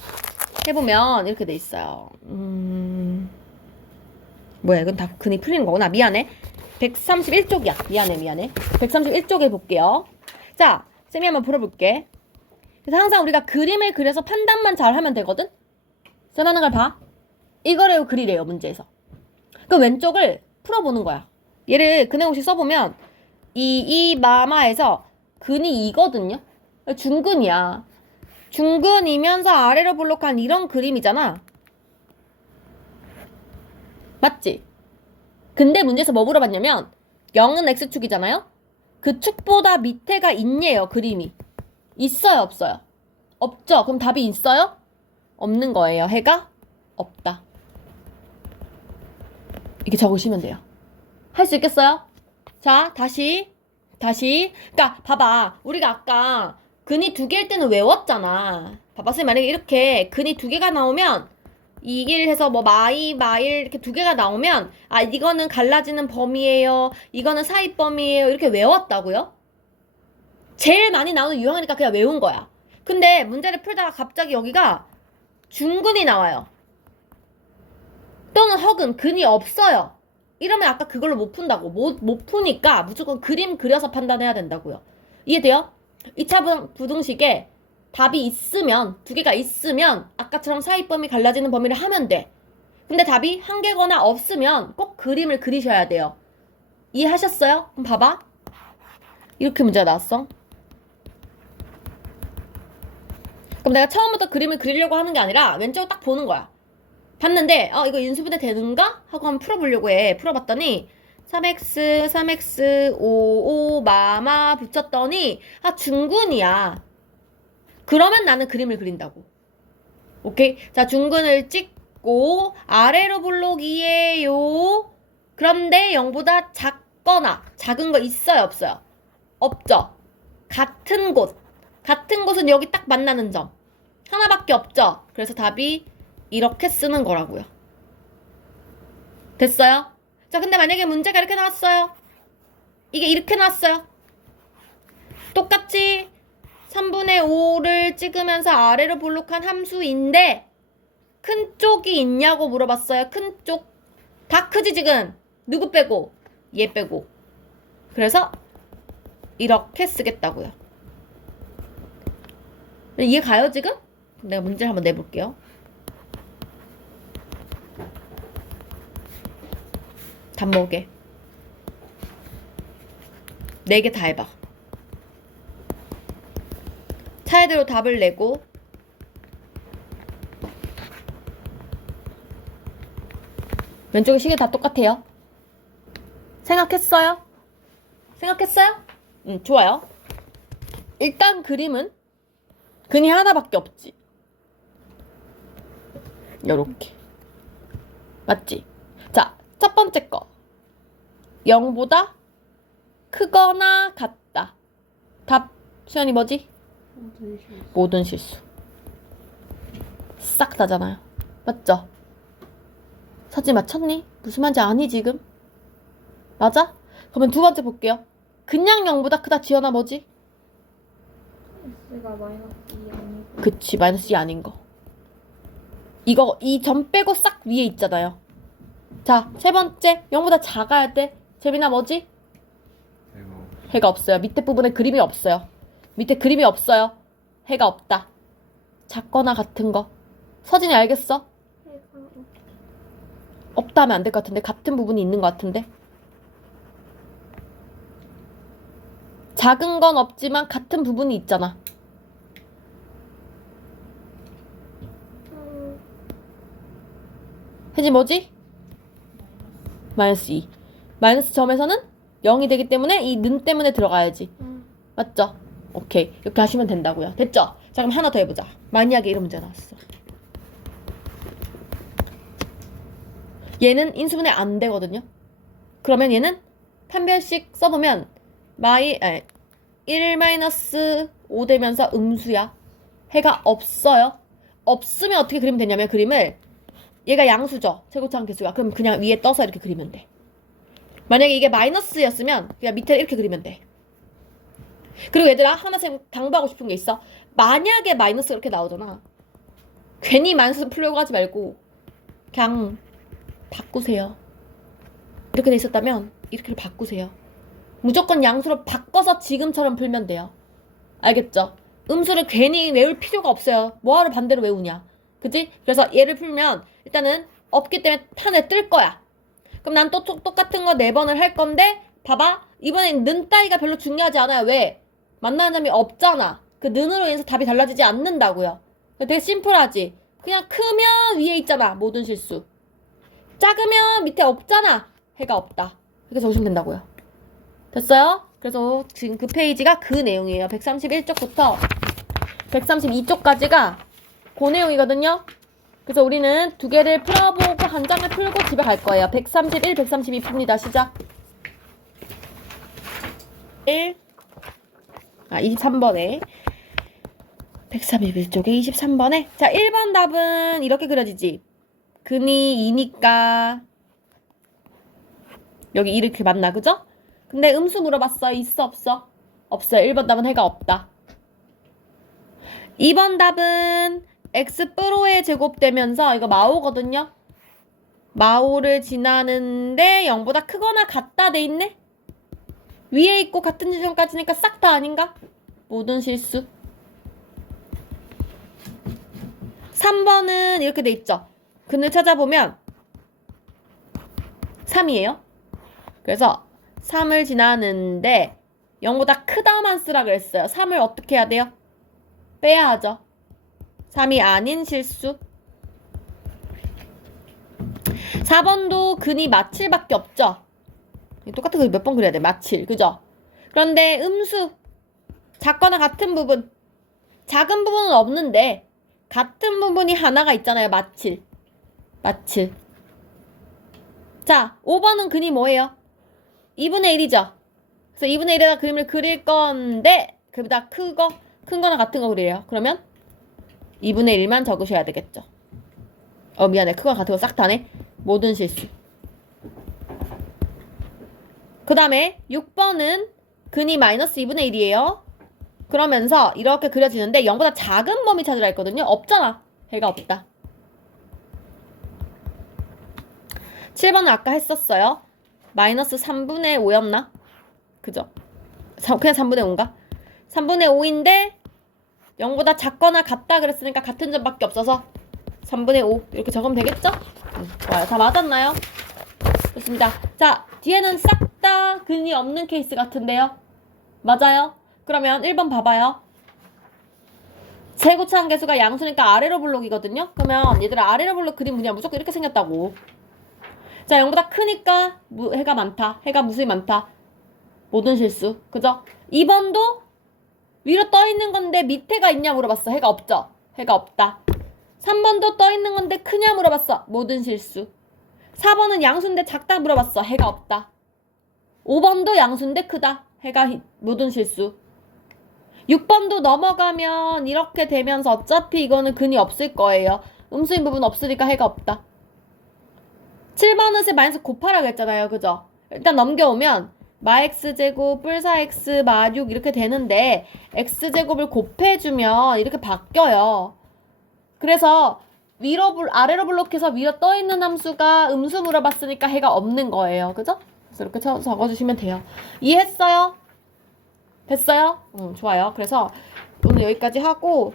해보면 이렇게 돼 있어요. 뭐야, 이건 다 근이 풀리는 거구나. 미안해. 131쪽이야. 미안해. 131쪽에 볼게요. 자, 쌤이 한번 풀어볼게. 그래서 항상 우리가 그림을 그려서 판단만 잘 하면 되거든? 쌤 하는 걸 봐. 이거래요, 그리래요, 문제에서. 그럼 왼쪽을 풀어보는 거야. 얘를 근해공식 써보면 이 마마에서 근이 이거든요? 중근이야. 중근이면서 아래로 볼록한 이런 그림이잖아. 맞지? 근데 문제에서 뭐 물어봤냐면 0은 X축이잖아요? 그 축보다 밑에가 있냐요, 그림이. 있어요, 없어요? 없죠? 그럼 답이 있어요? 없는 거예요. 해가 없다. 이렇게 적으시면 돼요. 할 수 있겠어요? 자, 다시. 그러니까 봐봐. 우리가 아까 근이 2개일 때는 외웠잖아. 봐봐. 선생님 만약에 이렇게 근이 2개가 나오면 이길 해서 뭐 마일 이렇게 2개가 나오면 아 이거는 갈라지는 범위예요. 이거는 사이 범위예요. 이렇게 외웠다고요? 제일 많이 나오는 유형이니까 그냥 외운 거야. 근데 문제를 풀다가 갑자기 여기가 중근이 나와요. 또는 허근 근이 없어요. 이러면 아까 그걸로 못 푼다고. 못 푸니까 무조건 그림 그려서 판단해야 된다고요. 이해돼요? 2차 부등식에 답이 있으면 2개가 있으면 아까처럼 사이범위 갈라지는 범위를 하면 돼. 근데 답이 1개거나 없으면 꼭 그림을 그리셔야 돼요. 이해하셨어요? 그럼 봐봐. 이렇게 문제가 나왔어. 그럼 내가 처음부터 그림을 그리려고 하는 게 아니라 왼쪽을 딱 보는 거야. 봤는데 이거 인수분해 되는가? 하고 한번 풀어보려고 해. 풀어봤더니 3x 5 마마 붙였더니 중근이야. 그러면 나는 그림을 그린다고. 오케이? 자, 중근을 찍고 아래로 볼록이에요. 그런데 0보다 작거나 작은 거 있어요, 없어요? 없죠? 같은 곳은 여기 딱 만나는 점 하나밖에 없죠? 그래서 답이 이렇게 쓰는 거라고요. 됐어요? 자, 근데 만약에 문제가 이렇게 나왔어요. 이게 이렇게 나왔어요. 똑같이 3분의 5를 찍으면서 아래로 볼록한 함수인데 큰 쪽이 있냐고 물어봤어요. 큰 쪽. 다 크지 지금. 누구 빼고? 얘 빼고. 그래서 이렇게 쓰겠다고요. 이해 가요 지금? 내가 문제를 한번 내볼게요. 답목에 4개 다 해봐. 차례대로 답을 내고 왼쪽에 시계 다 똑같아요. 생각했어요? 좋아요. 일단 그림은 근이 하나밖에 없지. 요렇게. 맞지? 자, 첫 번째 거 0보다 크거나 같다. 답 수연이 뭐지? 모든 실수. 싹 다잖아요. 맞죠? 사진 맞췄니? 무슨 말인지 아니 지금? 맞아? 그러면 두 번째 볼게요. 그냥 0보다 크다. 지연아 뭐지? X가 마이너스 2 아니고. 그치, 마이너스 2 아닌 거. 이거 이 점 빼고 싹 위에 있잖아요. 자, 세 번째 0보다 작아야 돼. 재민아 뭐지? 해가 없어요. 밑에 부분에 그림이 없어요. 밑에 그림이 없어요. 해가 없다. 작거나 같은 거. 서진이 알겠어? 없다 하면 안 될 것 같은데. 같은 부분이 있는 것 같은데. 작은 건 없지만 같은 부분이 있잖아. 혜진 뭐지? 마이너스 2. 마이너스 점에서는 0이 되기 때문에 이 는 때문에 들어가야지. 맞죠? 오케이. 이렇게 하시면 된다고요. 됐죠? 자, 그럼 하나 더 해보자. 만약에 이런 문제가 나왔어. 얘는 인수분해 안 되거든요. 그러면 얘는 판별식 써보면 1-5 되면서 음수야. 해가 없어요. 없으면 어떻게 그리면 되냐면 그림을 얘가 양수죠. 최고차항 개수가. 그럼 그냥 위에 떠서 이렇게 그리면 돼. 만약에 이게 마이너스였으면 그냥 밑에 이렇게 그리면 돼. 그리고 얘들아 하나 쌤 당부하고 싶은 게 있어. 만약에 마이너스가 이렇게 나오잖아. 괜히 마이너스 풀려고 하지 말고 그냥 바꾸세요. 이렇게 돼 있었다면 이렇게 바꾸세요. 무조건 양수로 바꿔서 지금처럼 풀면 돼요. 알겠죠? 음수를 괜히 외울 필요가 없어요. 뭐하러 반대로 외우냐. 그치? 그래서 얘를 풀면 일단은 없기 때문에 탄에 뜰 거야. 그럼 난 또 똑같은 거 4번을 할 건데 봐봐. 이번엔 는 따위가 별로 중요하지 않아요. 왜? 만나는 점이 없잖아. 그 는으로 인해서 답이 달라지지 않는다고요. 되게 심플하지? 그냥 크면 위에 있잖아. 모든 실수. 작으면 밑에 없잖아. 해가 없다. 이렇게 적으시면 된다고요. 됐어요? 그래서 지금 그 페이지가 그 내용이에요. 131쪽부터 132쪽까지가 그 내용이거든요. 그래서 우리는 2개를 풀어보고 한 장을 풀고 집에 갈 거예요. 131, 132 풉니다. 시작. 23번에 131쪽에 23번에 자 1번 답은 이렇게 그려지지. 근이 2니까 여기 이렇게 맞나 그죠? 근데 음수 물어봤어. 있어 없어? 없어요. 1번 답은 해가 없다. 2번 답은 x 프로의 제곱되면서 이거 마오거든요. 마오를 지나는데 0보다 크거나 같다 돼 있네. 위에 있고 같은 지점까지니까 싹 다 아닌가? 모든 실수. 3번은 이렇게 돼 있죠. 근을 찾아보면 3이에요. 그래서 3을 지나는데 0보다 크다만 쓰라 그랬어요. 3을 어떻게 해야 돼요? 빼야 하죠. 3이 아닌 실수. 4번도 근이 마칠밖에 없죠. 똑같은 거 몇 번 그려야 돼. 마칠. 그죠? 그런데 음수 작거나 같은 부분 작은 부분은 없는데 같은 부분이 하나가 있잖아요. 마칠. 마칠. 자 5번은 근이 뭐예요? 2분의 1이죠. 그래서 2분의 1에다 그림을 그릴 건데 그보다 큰 거나 같은 거 그려요. 그러면 2분의 1만 적으셔야 되겠죠. 미안해. 크거나 같은 거 싹 다네. 모든 실수. 그 다음에 6번은 근이 마이너스 2분의 1이에요. 그러면서 이렇게 그려지는데 0보다 작은 범위 찾으라 했거든요. 없잖아. 해가 없다. 7번은 아까 했었어요. 마이너스 3분의 5였나? 그죠? 그냥 3분의 5인가? 3분의 5인데 0보다 작거나 같다 그랬으니까 같은 점밖에 없어서 3분의 5 이렇게 적으면 되겠죠? 좋아요. 다 맞았나요? 좋습니다. 자, 뒤에는 싹 다 근이 없는 케이스 같은데요? 맞아요? 그러면 1번 봐봐요. 최고차항 개수가 양수니까 아래로 블록이거든요? 그러면 얘들아 아래로 블록 그림 그냥 무조건 이렇게 생겼다고. 자 0보다 크니까 해가 많다. 해가 무수히 많다. 모든 실수. 그죠? 2번도 위로 떠 있는 건데 밑에가 있냐 물어봤어. 해가 없죠? 해가 없다. 3번도 떠 있는 건데 크냐 물어봤어. 모든 실수. 4번은 양수인데 작다 물어봤어. 해가 없다. 5번도 양수인데 크다. 해가 모든 실수. 6번도 넘어가면 이렇게 되면서 어차피 이거는 근이 없을 거예요. 음수인 부분 없으니까 해가 없다. 7번은 세 마이너스 곱하라고 했잖아요. 그죠? 일단 넘겨오면 마x제곱 뿔 4x 마6 이렇게 되는데 x제곱을 곱해주면 이렇게 바뀌어요. 그래서 아래로 블록해서 위로 떠있는 함수가 음수 물어봤으니까 해가 없는 거예요. 그죠? 그래서 이렇게 적어주시면 돼요. 이해했어요? 됐어요? 좋아요. 그래서 오늘 여기까지 하고